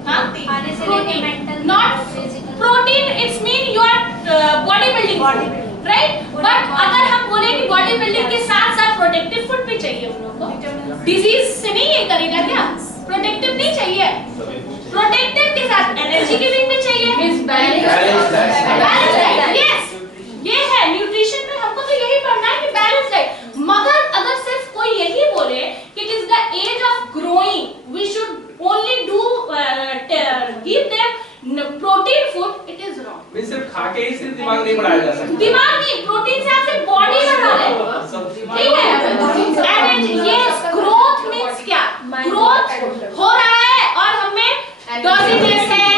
हाँ? खाने से लेके mental. Not protein. It's mean you are bodybuilding. Right. But अगर हम बोले कि बॉडी बिल्डिंग के साथ साथ प्रोटेक्टिव फूड भी चाहिए उन लोगों को, डिजीज से नहीं ये करेगा क्या, प्रोटेक्टिव नहीं चाहिए, प्रोटेक्टिव के साथ एनर्जी गिविंग भी चाहिए, बैलेंस डाइट. यस, ये है न्यूट्रिशन में हमको तो यही पढ़ना है कि बैलेंस डाइट. मगर अगर सिर्फ कोई यही बोले कि it is the age of growing, we should only do give them protein food, it is wrong. मैं सिर्फ खा के ही सिर्फ दिमाग नहीं बढ़ाया जा सकता. दिमाग नहीं, प्रोटीन से आपसे बॉडी बढ़ा रहे हैं. ठीक है. एनर्जी, यस, ग्रोथ मींस क्या, ग्रोथ हो रहा है और हमें डॉजीनेस है,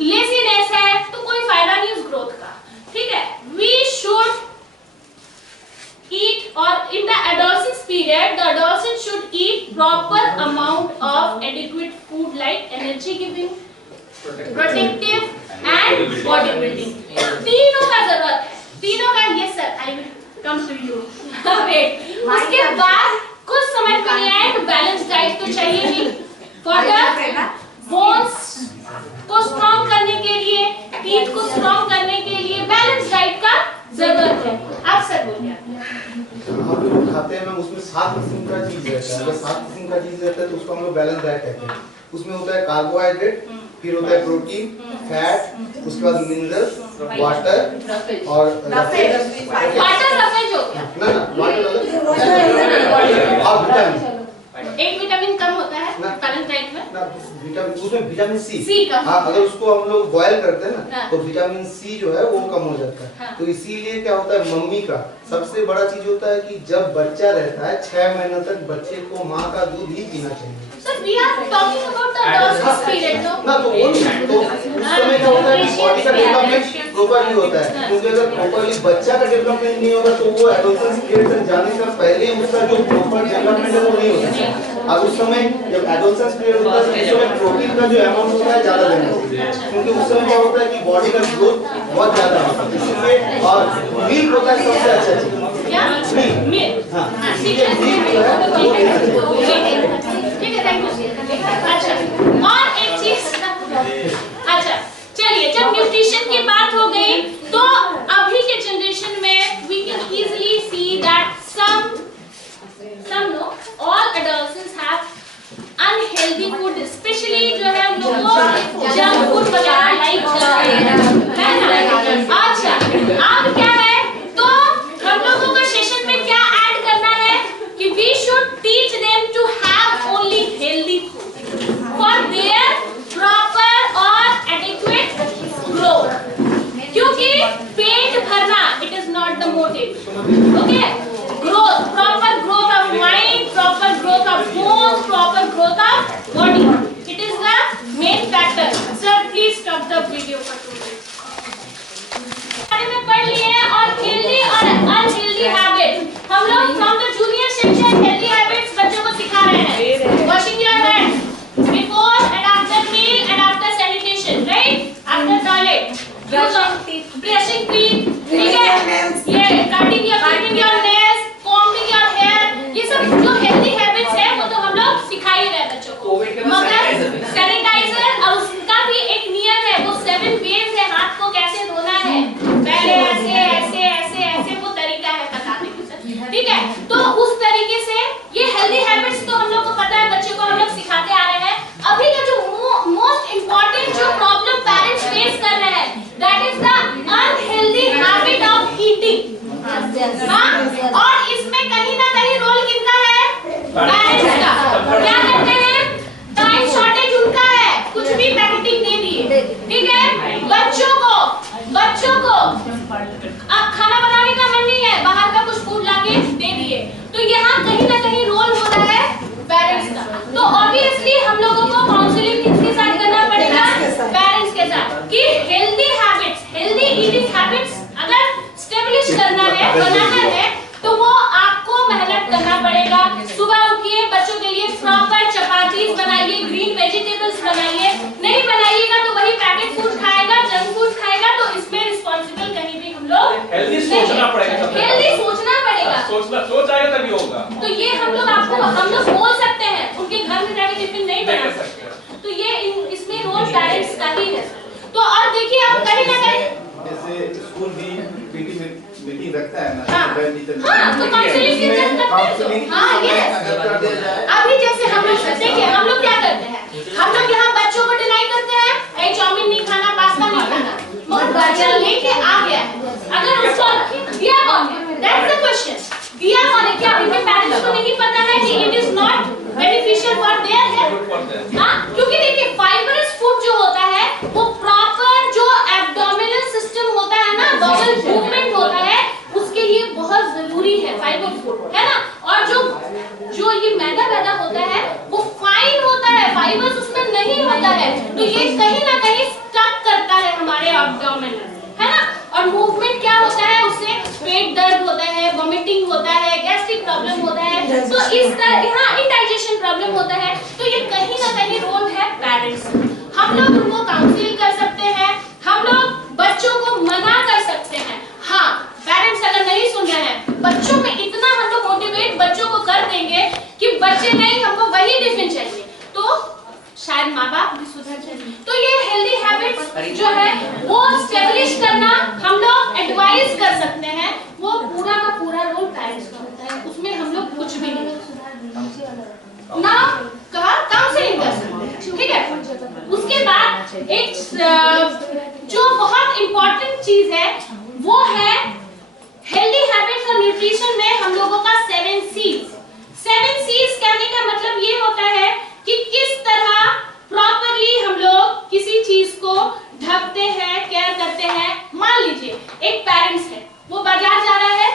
लेजीनेस है, तो कोई फायदा नहीं उस ग्रोथ का. ठीक है. We should eat, or in the adolescence period the adolescent should eat proper amount of adequate food like energy giving, protective and body building. तीनों का जरूरत है, तीनों का. Yes sir, I will come to you. Wait, उसके बाद कुछ समझ में नहीं आया तो बैलेंस डाइट तो चाहिए ही फॉर द बोन्स को स्ट्रॉन्ग करने के लिए, टीथ को स्ट्रॉन्ग करने के लिए बैलेंस डाइट का जरूरत है. आप सर बोलिए. हम लोग खाते हैं ना, उसमें 7 किस्म का चीज रहता है. अगर 7 किस्म का चीज रहता है तो उसको हम लोग बैलेंस डाइट कहते हैं. उसमें होता है कार्बोहाइड्रेट, फिर होता है प्रोटीन, फैट, उसके बाद मिनरल्स, वाटर और वाटर सफेद हो गया ना वाटर और विटामिन. एक विटामिन कम होता है बैलेंस डाइट में ना, विटामिन, उसमें विटामिन सी का. हाँ, अगर उसको हम लोग बॉयल करते हैं ना हाँ. तो विटामिन सी जो है वो कम हो जाता है. हाँ. तो इसीलिए क्या होता है, मम्मी का सबसे बड़ा चीज होता है कि जब बच्चा रहता है 6 महीने तक बच्चे को माँ का दूध ही पीना चाहिए. Sir we are talking about the adolescence period ना तो वो नहीं, तो उस समय क्या होता है कि बॉडी का डेवलपमेंट प्रॉपरली होता है. क्योंकि अगर प्रॉपरली बच्चा का डेवलपमेंट नहीं होगा तो वो एडोलेसेंस पीरियड तक जाने से पहले उसका जो प्रॉपर डेवलपमेंट है वो नहीं होता. अब उस समय जब एडोलेसेंस पीरियड होता है तो उस समय प्रोटीन का जो अमाउंट होता है ज्यादा देना चाहिए. क्योंकि उस समय क्या होता है कि बॉडी का ग्रोथ बहुत ज्यादा होता है. इसलिए और मिल्क होता है सबसे अच्छा चीज. क्या मिल्क. हाँ, ठीक है, थैंक यू. अच्छा, और एक चीज. अच्छा चलिए, जब न्यूट्रिशन की बात हो गई तो अभी के जनरेशन में we can easily see that some no, all adolescents have unhealthy food, especially जो है उन लोगों को जंक फूड वगैरह लाइक है ना. अच्छा, अब क्या है तो हम लोगों को सेशन में क्या ऐड करना है कि we should teach them to have only healthy food for their proper or adequate growth. क्योंकि पेट भरना it is not the motive. Okay, growth, proper growth of mind, proper growth of bones, proper growth of body, it is the main factor. Sir, please stop the video for 2 minutes. बारे में पढ़ लिए हैं. और healthy और unhealthy habits हम लोग from the junior section healthy habits बच्चों को सिखा रहे हैं. Washing your hands before and after meal and after sanitation, right? After toilet, brushing teeth, ठीक है, ये cutting your nails, combing your hair, ये सब जो healthy habits है वो तो हम लोग सिखा ही रहे हैं बच्चों को. मगर सैनिटाइजर और उसका भी एक नियम है, वो 7 ways है हाथ को कैसे धोना है. पहले ऐसे ऐसे ऐसे ऐसे वो तरीका है बताने का. ठीक है, तो उस तरीके से ये हेल्दी हैबिट्स तो हम लोग को पता है, बच्चों को हम लोग सिखाते आ रहे हैं. अभी का जो मोस्ट इम्पोर्टेंट जो प्रॉब्लम पेरेंट्स फेस कर रहे हैं that is the unhealthy habit of eating. और इसमें कहीं ना कहीं रोल किसका है, पेरेंट्स का. क्या करते हैं, टाइम शॉर्टेज उनका है, कुछ भी पैकेटिंग दे दिए. ठीक है, बच्चों को अब खाना बनाने का मन नहीं है, बाहर का कुछ फूड लाके दे दिए. तो यहाँ कहीं ना कहीं रोल हो रहा है पेरेंट्स का. तो ऑब्वियसली हम लोगों को काउंसलिंग किसके साथ करना पड़ेगा, पेरेंट्स के साथ, कि healthy habits, healthy eating habits अगर स्टेब्लिश करना है, बनाना है हेल्दी सोचना पड़ेगा सबसे पहले। हेल्दी सोचना पड़ेगा। सोच आएगा तभी होगा। तो ये हम लोग बोल सकते हैं, उनके घर में जाके टिफिन नहीं बना सकते। तो ये इसमें रोल पेरेंट्स का ही है। तो और देखिए आप कहीं ना कहीं जैसे स्कूल भी पीटी मीटिंग रखता है ना, हाँ, तो काउंसलिंग की जरूरत करते हैं। हाँ ये अभी जैसे हम लोग देखिए हम लोग क्या करते हैं, हम लोग यहाँ बच्चों को डिनाई करते हैं, ए चाउमीन नहीं खाना, पास्ता नहीं खाना, मगर बच्चा लेके आ गया है, अगर उसको दिया कौन है, दैट्स द क्वेश्चन, दिया कौन है? क्या उनके पेरेंट्स को नहीं पता है कि it is not beneficial for their health? हाँ, क्योंकि देखिए फाइबरस फूड जो होता है वो प्रॉपर जो एब्डोमिनल सिस्टम होता है ना, बबल मूवमेंट होता है, उसके लिए बहुत जरूरी है फाइबर फूड, है ना। और जो ये मैदा होता है वो फाइन होता है, फाइबर्स उसमें नहीं होता है, तो ये कहीं ना कहीं स्टक करता है हमारे एब्डोमेन, है ना। और मूवमेंट क्या होता है, उससे पेट दर्द होता है, वोमिटिंग होता है, गैस्ट्रिक प्रॉब्लम होता है, तो इस तरह यहाँ इंडाइजेशन प्रॉब्लम होता है। तो ये कहीं ना कहीं रोल है पेरेंट्स। हम लोग उनको काउंसिल कर सकते हैं, हम लोग बच्चों को मना कर सकते हैं। हाँ, पेरेंट्स अगर नहीं सुन रहे हैं, बच्चों में इतना हम लोग मोटिवेट बच्चों को कर देंगे कि बच्चे नहीं हमको वही टिफिन चाहिए, तो शायद माँ बाप भी सुधर जाए। तो ये हेल्दी हैबिट्स जो है वो स्टेब्लिश करना हम लोग एडवाइस कर सकते हैं, वो पूरा का पूरा रोल पेरेंट्स का होता है, उसमें हम लोग कुछ भी नहीं ना कहा काउंसलिंग कर सकते हैं, ठीक है। उसके बाद एक जो बहुत इंपॉर्टेंट चीज है वो है हेल्दी हैबिट्स और न्यूट्रिशन में हम लोगों का 7 C's। 7 C's कहने का मतलब ये होता है कि किस तरह प्रॉपरली हम लोग किसी चीज को ढकते हैं, केयर करते हैं। मान लीजिए एक पेरेंट्स है, वो बाजार जा रहा है,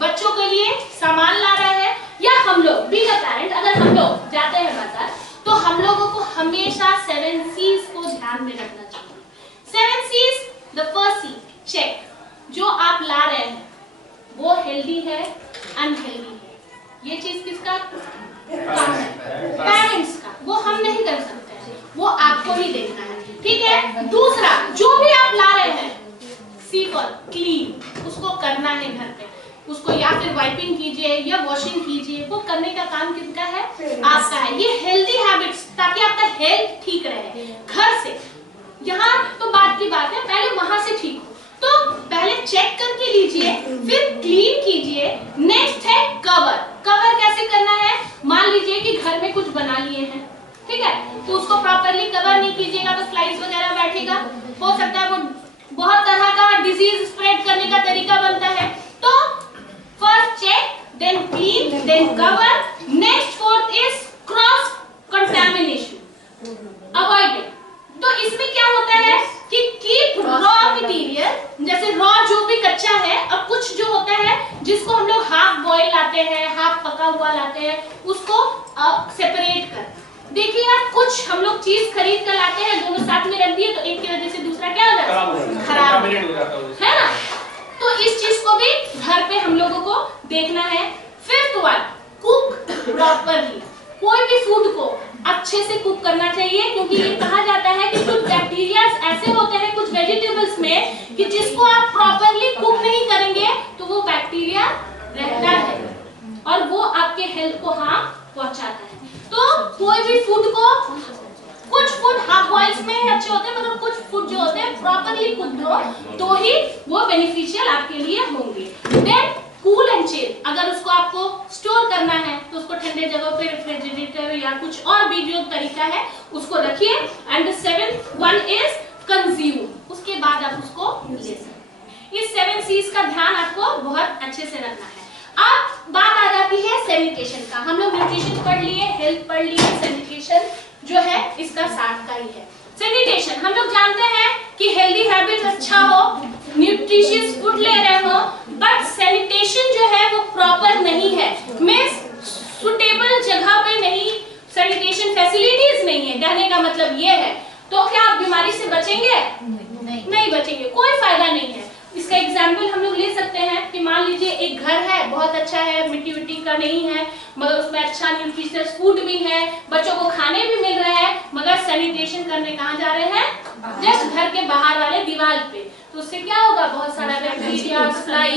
बच्चों के लिए सामान ला रहा है, या हम लोग बीइंग अ पेरेंट अगर हम लोग जाते हैं बाजार, तो हम लोगों को हमेशा 7 C's को ध्यान में रखना चाहिए। 7 C's, the first C, check, जो आप ला रहे हैं वो हेल्दी है, अनहेल्दी है। ये चीज किसका काम है? पेरेंट्स का। वो हम नहीं कर सकते हैं, वो आपको ही देखना है, ठीक है। दूसरा, जो भी आप ला रहे हैं, सिंपल क्लीन, उसको करना है घर पे, उसको या फिर वाइपिंग कीजिए या वॉशिंग कीजिए, वो करने का काम किसका है? आपका है। ये हेल्दी हैबिट्स, ताकि आपका हेल्थ ठीक रहे घर से। यहाँ तो बात की बात है, पहले वहां से ठीक हो, तो पहले चेक करके लीजिए, फिर क्लीन कीजिए। नेक्स्ट है कवर। कवर कैसे करना है? मान लीजिए कि घर में कुछ बना लिए हैं, ठीक है, तो उसको प्रॉपरली कवर नहीं कीजिएगा तो फ्लाइज वगैरह बैठेगा, हो सकता है वो बहुत तरह का डिजीज स्प्रेड करने का तरीका बनता है। तो first check, then clean, then cover. Next fourth is cross contamination, avoid it. तो इसमें क्या होता है कि कीप रॉ मटेरियल, जैसे रॉ जो भी कच्चा है, और कुछ जो होता है जिसको हम लोग हाफ बॉयल लाते हैं, हाफ पका हुआ लाते हैं, उसको सेपरेट कर। देखिए यार, कुछ हम लोग चीज खरीद कर लाते हैं, दोनों साथ में रख दिए तो एक की वजह से दूसरा क्या हो जाता है? खराब है ना। तो इस चीज को भी घर पे हम लोगों को देखना है। Fifth one, cook properly. कोई भी फूड को अच्छे से कुक करना चाहिए, क्योंकि ये कहा जाता है कि कुछ बैक्टीरिया ऐसे होते हैं कुछ वेजिटेबल्स में कि जिसको आप प्रॉपरली कुक नहीं करेंगे तो वो बैक्टीरिया रहता है और वो आपके हेल्थ को हार्म पहुंचाता है। तो कोई भी फूड को, कुछ फूड हाफ बॉइल्स में अच्छे होते हैं, मगर कुछ फूड जो होते हैं प्रॉपरली कुक्ड हो तो ही वो बेनिफिशियल आपके लिए होंगे। देन कूल एंड चिल, अगर उसको आपको स्टोर करना है तो उसको ठंडे जगह पे रेफ्रिजरेटर या कुछ और भी जो तरीका है उसको रखिए। And 7th one is consume, उसके बाद आप उसको ले सकते। इस 7 C's का ध्यान आपको बहुत अच्छे से रखना है। अब बात आ जाती है सैनिटेशन का। हम लोग न्यूट्रिशन पढ़ लिए, हेल्थ पढ़ लिए, सैनिटेशन जो है इसका साथ का ही है। सैनिटेशन, हम लोग जानते हैं कि हेल्दी हैबिट अच्छा हो, न्यूट्रिशियस फूड ले रहे हो, बट सैनिटेशन जो है वो प्रॉपर नहीं है, मींस सुटेबल जगह पे नहीं, सैनिटेशन फैसिलिटीज नहीं है। कहने का मतलब ये है, तो क्या आप बीमारी से बचेंगे? नहीं बचेंगे, कोई फायदा नहीं है। इसका एग्जाम्पल हम लोग ले सकते हैं कि मान लीजिए एक घर है, बहुत अच्छा है, मिट्टी विट्टी का नहीं है, मगर उसमें अच्छा न्यूट्रिशियस फूड भी है, बच्चों को खाने भी मिल रहा है, मगर सैनिटेशन करने कहाँ जा रहे हैं? जस्ट घर के बाहर वाले दीवार पे। तो उससे क्या होगा? बहुत सारा बैक्टीरिया, फ्लाई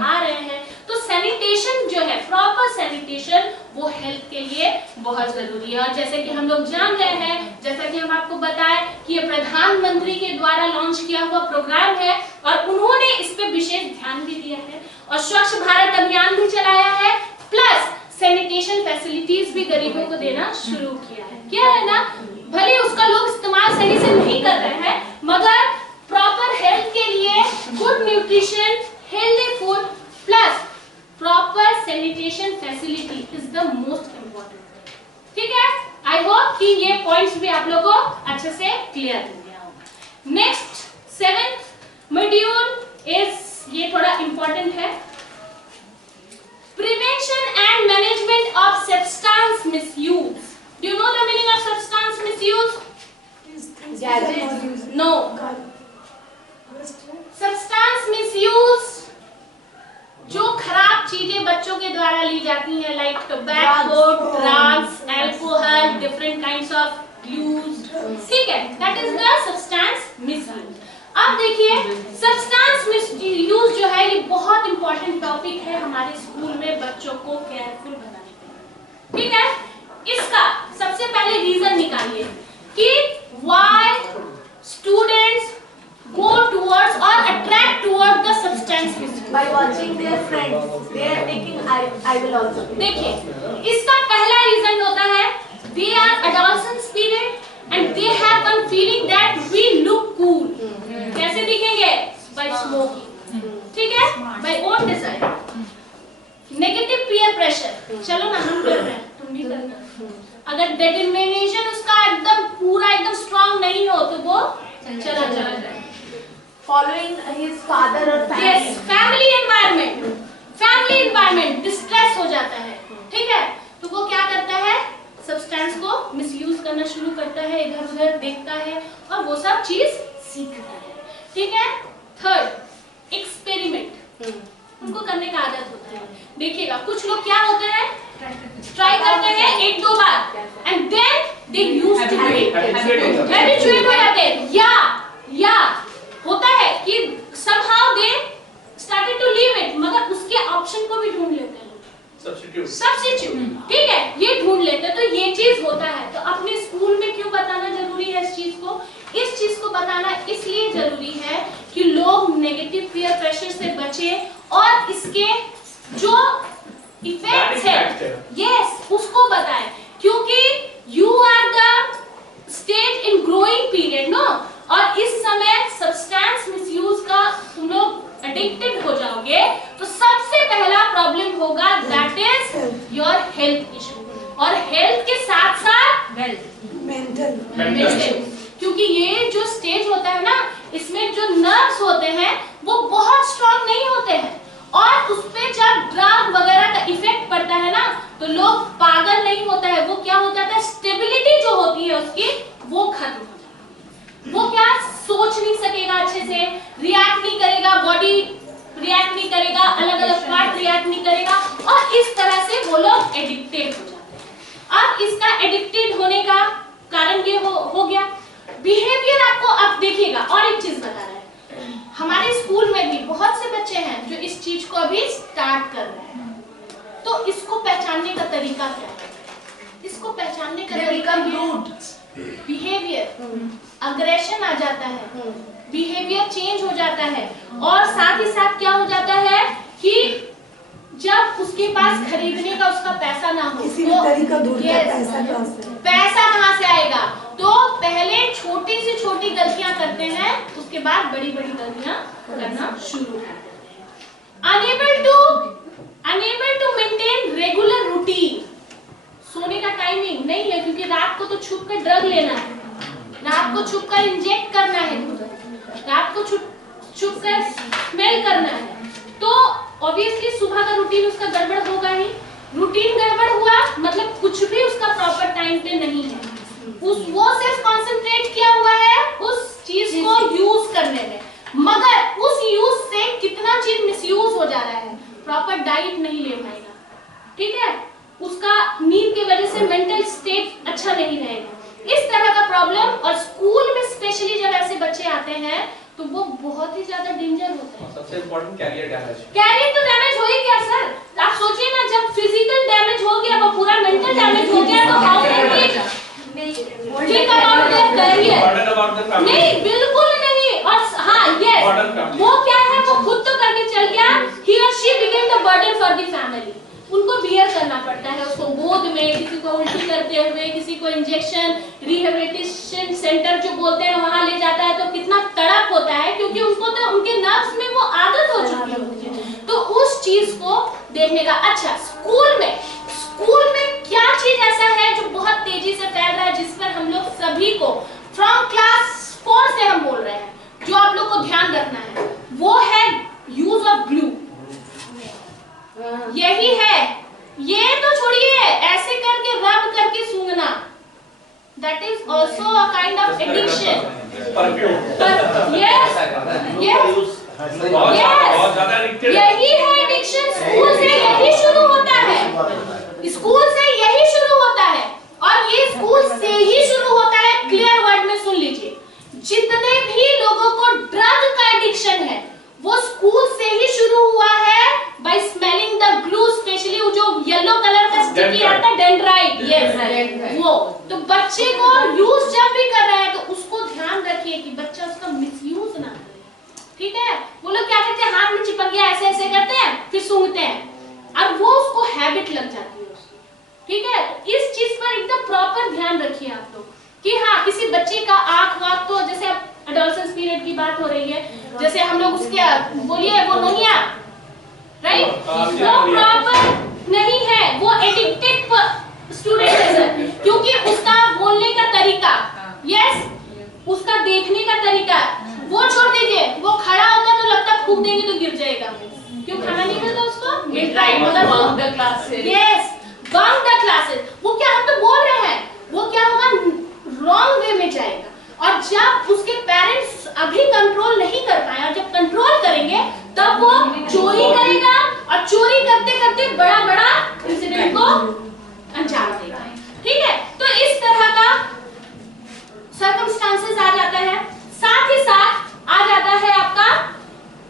आ रहे हैं, तो सैनिटेशन जो है, प्रॉपर सैनिटेशन, वो हेल्थ के लिए बहुत जरूरी है। और जैसे कि हम लोग जान रहे हैं, जैसा कि हम आपको बताएं कि ये प्रधानमंत्री के द्वारा लॉन्च किया हुआ प्रोग्राम है और उन्होंने इस पे विशेष ध्यान भी दिया है और स्वच्छ भारत अभियान भी चलाया है, प्लस सैनिटेशन फैसिलिटीज भी गरीबों को देना शुरू किया है। क्या है ना, भले उसका लोग इस्तेमाल सही से नहीं कर रहे हैं, मगर प्रॉपर हेल्थ के लिए good nutrition, healthy food plus proper sanitation facility is the most important. ठीक है, आई होप कि ये पॉइंट्स भी आप लोगों को अच्छे से क्लियर हो गया होगा। नेक्स्ट 7th मॉड्यूल इज, ये थोड़ा इंपॉर्टेंट है, prevention and management of substance misuse. Do you know the meaning of substance misuse? No, substance misuse जो खराब चीजें बच्चों के द्वारा ली जाती हैं, like tobacco, drugs, alcohol, different kinds of glues, ठीक है, that is the substance misuse. अब देखिए, सब्सटेंस मिसयूज जो है ये बहुत इंपॉर्टेंट टॉपिक है हमारे स्कूल में बच्चों को केयरफुल बनाने के लिए। ठीक है, इसका सबसे पहले रीजन निकालिए कि why students go towards or attract towards the substance misuse. By watching their friends, they are thinking I will also. देखिए, इसका पहला रीजन होता है they are adolescence period and they have one feeling that we look cool. कैसे दिखेंगे? By smoking. ठीक है? By own desire. Negative peer pressure. चलो ना, हम कर रहे हैं, तुम भी करना। अगर determination उसका एकदम पूरा एकदम strong नहीं हो तो वो चला जाए। Following his father or family. Yes, family environment distress हो जाता है। ठीक है, तो वो क्या करता है, सब्सटेंस को मिसयूज करना शुरू करता है, इधर उधर देखता है और वो सब चीज सीखता है। ठीक है, 3rd एक्सपेरिमेंट, उनको करने का आदत होता है। देखिएगा, कुछ लोग क्या होते हैं, ट्राई करते हैं 1-2 बार and then they used to it, habituate हो जाते हैं, या होता है कि somehow they started to leave it, मगर उसके ऑप्शन को भी ढूंढ लेते हैं, सब्स्टिट्यूट। ठीक है, ये ढूंढ लेते हैं, तो ये चीज होता है। तो अपने स्कूल में क्यों बताना जरूरी है इस चीज को? इस चीज को बताना इसलिए जरूरी है कि लोग नेगेटिव पीयर प्रेशर से बचें और इसके जो इफेक्ट्स है, यस, उसको बताएं, क्योंकि you are the stage in growing period, no, और इस समय सब्सटेंस मिसयूज का तुम लोग एडिक्टेड हो जाओगे तो सबसे पहला प्रॉब्लम होगा that is your health issue, और हेल्थ के साथ साथ मेंटल, क्योंकि ये जो स्टेज होता है ना, इसमें जो नर्व्स होते हैं वो बहुत स्ट्रांग नहीं होते हैं और उस पे जब ड्रग वगैरह का इफेक्ट पड़ता है ना तो लोग पागल नहीं होता है, वो क्या हो जाता है, स्टेबिलिटी जो होती है उसकी वो खत्म हो जाती है, वो क्या सोच नहीं सकेगा अच्छे से, रिएक्ट नहीं करेगा, बॉडी रिएक्ट नहीं करेगा, अलग अलग पार्ट रिएक्ट नहीं करेगा और इस तरह से वो लोग एडिक्टेड हो जाते हैं। अब इसका एडिक्टेड होने का कारण ये हो गया बिहेवियर। आपको अब देखिएगा, और एक चीज बता रहा है, हमारे स्कूल में भी बहुत से बच्चे हैं जो इस चीज को अभी स्टार्ट कर रहे हैं, तो इसको पहचानने का तरीका क्या है? इसको पहचानने का तरीका बिहेवियर, अग्रेशन आ जाता है, बिहेवियर चेंज हो जाता है और साथ ही साथ क्या हो जाता है कि जब उसके पास खरीदने का उसका पैसा ना हो तो पैसा कहाँ से आएगा? तो पहले छोटी से छोटी गलतियां करते हैं, उसके बाद बड़ी बड़ी गलतियां करना शुरू करते हैं। Unable to maintain regular routine, सोने का टाइमिंग नहीं है क्योंकि रात को तो छुप कर ड्रग लेना है, रात को छुप कर इंजेक्ट करना है, रात को छुप कर स्मेल करना है, तो ऑब्वियसली सुबह का रूटीन उसका गड़बड़ होगा ही। रूटीन गड़बड़ हुआ मतलब कुछ भी उसका प्रॉपर टाइम पे नहीं है, वो सिर्फ कंसंट्रेट किया हुआ है उस चीज को यूज करने में, मगर उस यूज से कितना चीज मिसयूज हो जा रहा है, प्रॉपर डाइट नहीं ले पाएगा, ठीक है, उसका नींद की वजह से मेंटल स्टेट अच्छा नहीं रहेगा, इस तरह का प्रॉब्लम। और स्कूल में स्पेशली जब ऐसे बच्चे आते हैं तो वो बहुत ही ज्यादा डेंजर होते हैं। सबसे इम्पोर्टेंट कैरियर डैमेज। कैरियर तो बोले क्या सर? आप सोचिए ना, जब फिजिकल डैमेज हो गया वो पूरा मेंटल डैमेज हो गया, तो how can we think about their career? Burden about the family. नहीं, बिल्कुल नहीं। और हाँ, यस, Burden family. वो क्या है, वो खुद तो करके चल गया, he or she became the burden for the family. उनको बियर करना पड़ता है, उसको गोद में, किसी को उल्टी करते हुए, किसी को इंजेक्शन, रिहेबिलिटेशन सेंटर जो बोलते हैं वहां ले जाता है, तो कितना तड़प होता है, क्योंकि उनको तो उनके नर्व्स में वो आदत हो चुकी होती है। तो उस चीज को देखने का। अच्छा, स्कूल में क्या चीज ऐसा है जो बहुत तेजी से फैल रहा है, जिस पर हम लोग सभी को फ्रॉम क्लास 4 से हम बोल रहे हैं, जो आप लोग को ध्यान रखना है, वो है यूज ऑफ ग्लू। यही है, ये तो छोड़िए, ऐसे करके रब करके सूंघना, that is also a kind of addiction. बहुत ज्यादा addicted है। यही है एडिक्शन, स्कूल से यही शुरू होता है, स्कूल से यही शुरू होता है, और ये स्कूल से ही शुरू होता है। क्लियर वर्ड में सुन लीजिए, जितने भी लोगों को ड्रग का एडिक्शन है वो स्कूल से ही शुरू हुआ है, by smelling the glue, specially जो येलो कलर का स्टिकी आता है, डेंड्राइट, यस, वो। तो बच्चे को यूज जब भी कर रहे हैं तो उसको ध्यान रखिए कि बच्चा उसका मिसयूज ना करे, ठीक है? वो लोग क्या करते हैं, हाथ में चिपक गया ऐसे ऐसे करते हैं, फिर सूंघते हैं, और वो उसको हैबिट लग जाती है उसकी, ठीक है? इस चीज पर एकदम प्रॉपर ध्यान रखिए आप लोग कि हाँ, किसी बच्चे का आंख वाख, तो जैसे एडोलसेंस पीरियड की बात हो रही है, जैसे हम लोग उसके बोलिए वो नोनिया, राइट, वो प्रॉपर नहीं है, वो एडिक्टेड स्टूडेंट है सर, क्योंकि उसका बोलने का तरीका, यस, उसका देखने का तरीका, वो छोड़ दीजिए, वो खड़ा होता तो लगता फूंक देंगे तो गिर जाएगा, क्यों खाना नहीं मिलता उसको, Bunk the classes. Yes, bunk the classes. वो क्या, हम तो बोल रहे हैं, वो क्या होगा, रॉन्ग वे में जाएगा, और जब उसके पेरेंट्स अभी कंट्रोल नहीं कर पाए, और जब कंट्रोल करेंगे तब वो चोरी करेगा, और चोरी करते करते बड़ा बड़ा इंसिडेंट को अंजाम देगा, ठीक है? तो इस तरह का सर्कमस्टांसेस आ जाता है, साथ ही साथ आ जाता है आपका,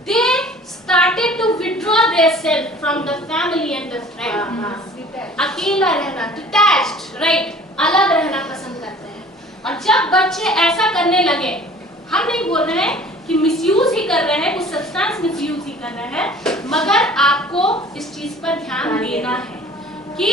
दे started to withdraw themselves from the family and the friends. अकेला रहना, detached, right, अलग रहना पसंद करते हैं। और जब बच्चे ऐसा करने लगे, हम नहीं बोल रहे हैं कि मिसयूज ही कर रहे हैं, कुछ सब्सटेंस मिसयूज ही कर रहे हैं, मगर आपको इस चीज पर ध्यान देना है कि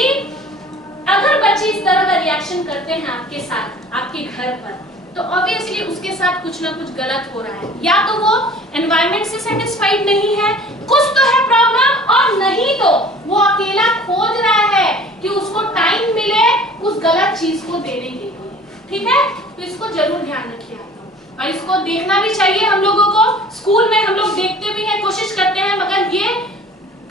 अगर बच्चे इस तरह का रिएक्शन करते हैं आपके साथ, आपके घर पर, तो ऑब्वियसली उसके साथ कुछ ना कुछ गलत हो रहा है, या तो वो एनवायरनमेंट से सेटिस्फाइड नहीं है, कुछ तो है प्रॉब्लम, और नहीं तो वो अकेला खोज रहा है कि उसको टाइम मिले उस गलत चीज को देने के लिए, ठीक है? तो इसको जरूर ध्यान रखिए आप लोग, और इसको देखना भी चाहिए हम लोगों को। स्कूल में हम लोग देखते भी हैं, कोशिश करते हैं, मगर ये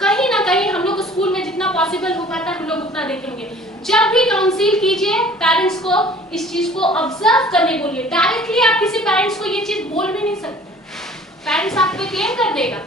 कहीं ना कहीं हम लोग स्कूल में जितना पॉसिबल हो पाता है हम लोग उतना देखेंगे। जब भी काउंसिल कीजिए पेरेंट्स को, इस चीज को ऑब्जर्व करने बोलिए। डायरेक्टली आप किसी पेरेंट्स को ये चीज बोल भी नहीं सकते, पेरेंट्स आप पे क्लेम कर देगा,